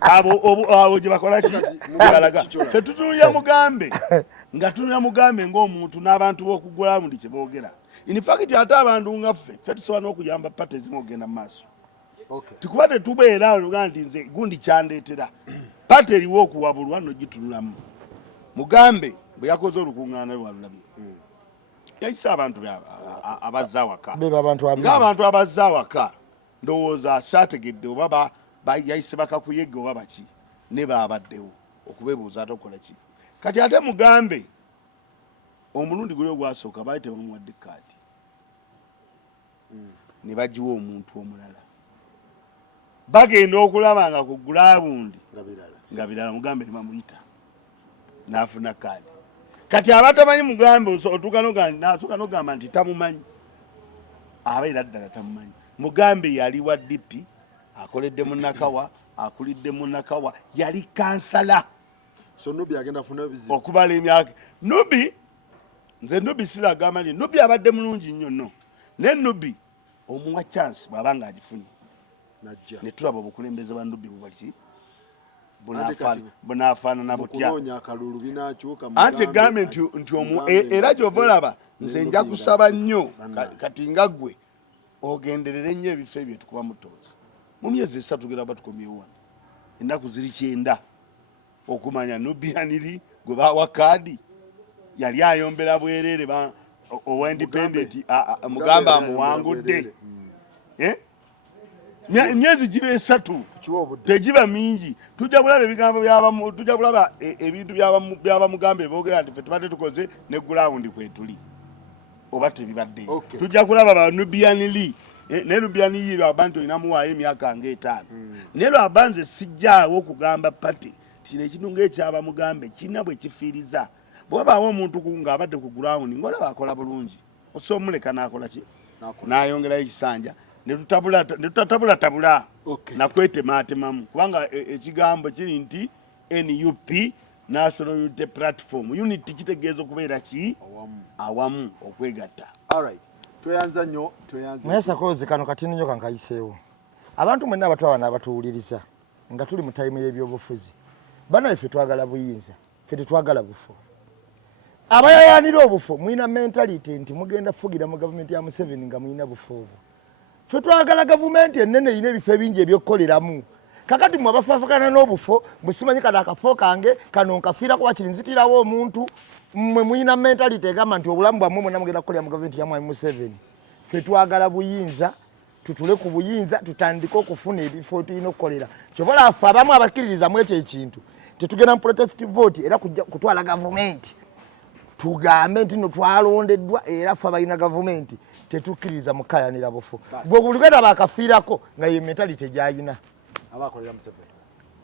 abo gye bakola ki balaga. Ffe tutunulira Mugambe nga tunulira Mugambe ng'omuntu n'abantu b'oku gurawundi kye boogera. In fact ate abantu nga ffe tusobola n'okuyamba pate ezimu ogenda mu maaso. Tikuba tetubeera oluga nti nze gundi kyandeetera pate eriwo okuwabulwa n'ogitunulamu. Mugambe bwe yakoze olukuŋŋaana lwalulabye yayise abantu abazza awaka ng'abantu abazza awaka ndowooza asaategedde oba yayise bakakuyegge oba baki ne baabaddewo okubeebuuza ate okukola ki. Kati ate Mugambe omulundi guli ogwasooka baali tebamuwadde kaadi ne bagiwa omuntu omulala bagenda okulaba nga ku gurawundi nga birala Mugambe ne bamuyita n'afuna kaadi. Kati abatamanyi Mugambe otuuka n'ogamba nti tamumanyi abeera ddala tamumanyi. Mugambe yali wa DP akoledde mu Nakawa akulidde mu Nakawa yali kansala so Nubi agenda funa bizibu okubala emyaka. Nubi siragamba nti Nubi abadde mulungi nnyo no ne Nubi omuwa chance bw'aba ng'agifunye najja ne tulaba obukulembeze bwa Nubi bwaki bunaafaanana butya anti egambe nti era gy'ova olaba nze nja kusaba nnyo kati nga ggwe ogenderere nnyo ebifo ebyo tukuba mutoozi mu myezi 3 tugenda batukomyewo wano ennaku ziri 9 okumanya Nubi aniri gwe bawa kaadi yali ayombera bwereere owa independent Mugambe amuwangudde myezi giba 3 tegiba mingi. Tujja kulaba ebigambo byabamu, tujja kulaba ebintu byaba Mugambe boogera nti ffe tubadde tukoze ne gurawundi kwetuli oba tebibadde. Tujja kulaba ba Nubianili ne Nubianili abantu inamuwaayo emyaka nga 5 ne lwaba nze sijjaawo okugamba pati kino ekintu ng'ekyaba Mugambe kirina bwe kifiiriza. Bw'abaawo omuntu ng'abadde ku gurawundi ng'olaba akola bulungi osobola omuleka n'akola ki n'ayongerayo ekisanja ne tutatabula nakwetemaatemamu kubanga ekigambo kiri nti NUP National Unity Platform unity kitegeeza okubeera ki awamu okwegatta. Tweyanza nnyo naye sakozi kano katini nnyo kankayiseewo abantu mwenna abatwala n'abatuwuliriza nga tuli mu tayimu y'ebyobufuzi bana ffe twagala buyinza ffe tetwagala bufo. Abayayanira obufo mwina mentality nti mugenda fugira mu gavumenti ya Museveni nga mwina bufo obwo. Ffe twagala gavumenti ennene erina ebifo ebingi ebyokkoleramu. Kakati mwe abafaafagana n'obufo bwesimanyi kana akafo kange kano nkafiira kuba kirinzitirawo omuntu mmwe mwina mentality egamba nti obulamu bwammwe mwena mugenda kukolera mu gavumenti ya Mwami Museveni. Ffe twagala buyinza tutule ku buyinza tutandike okufuna ebifo tulina okukolera. Kyobola ffe abamu abakkiririzamu ekyo ekintu tetugenda mu protest vote era kutwala gavumenti tugambe nti no twalondeddwa era ffe abalina gavumenti tetukkiriza mukayanira bufu. Bwe buligenda bakafiirako nga ye mentality gyayina abakolera Museveni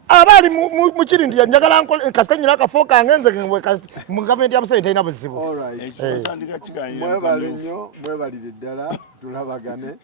abali mu kirindi njagala nkole kasita nyina akafo kange nze mu gavumenti ya Museveni terina buzibu. Mwebale nnyo mwebalire ddala tulabagane.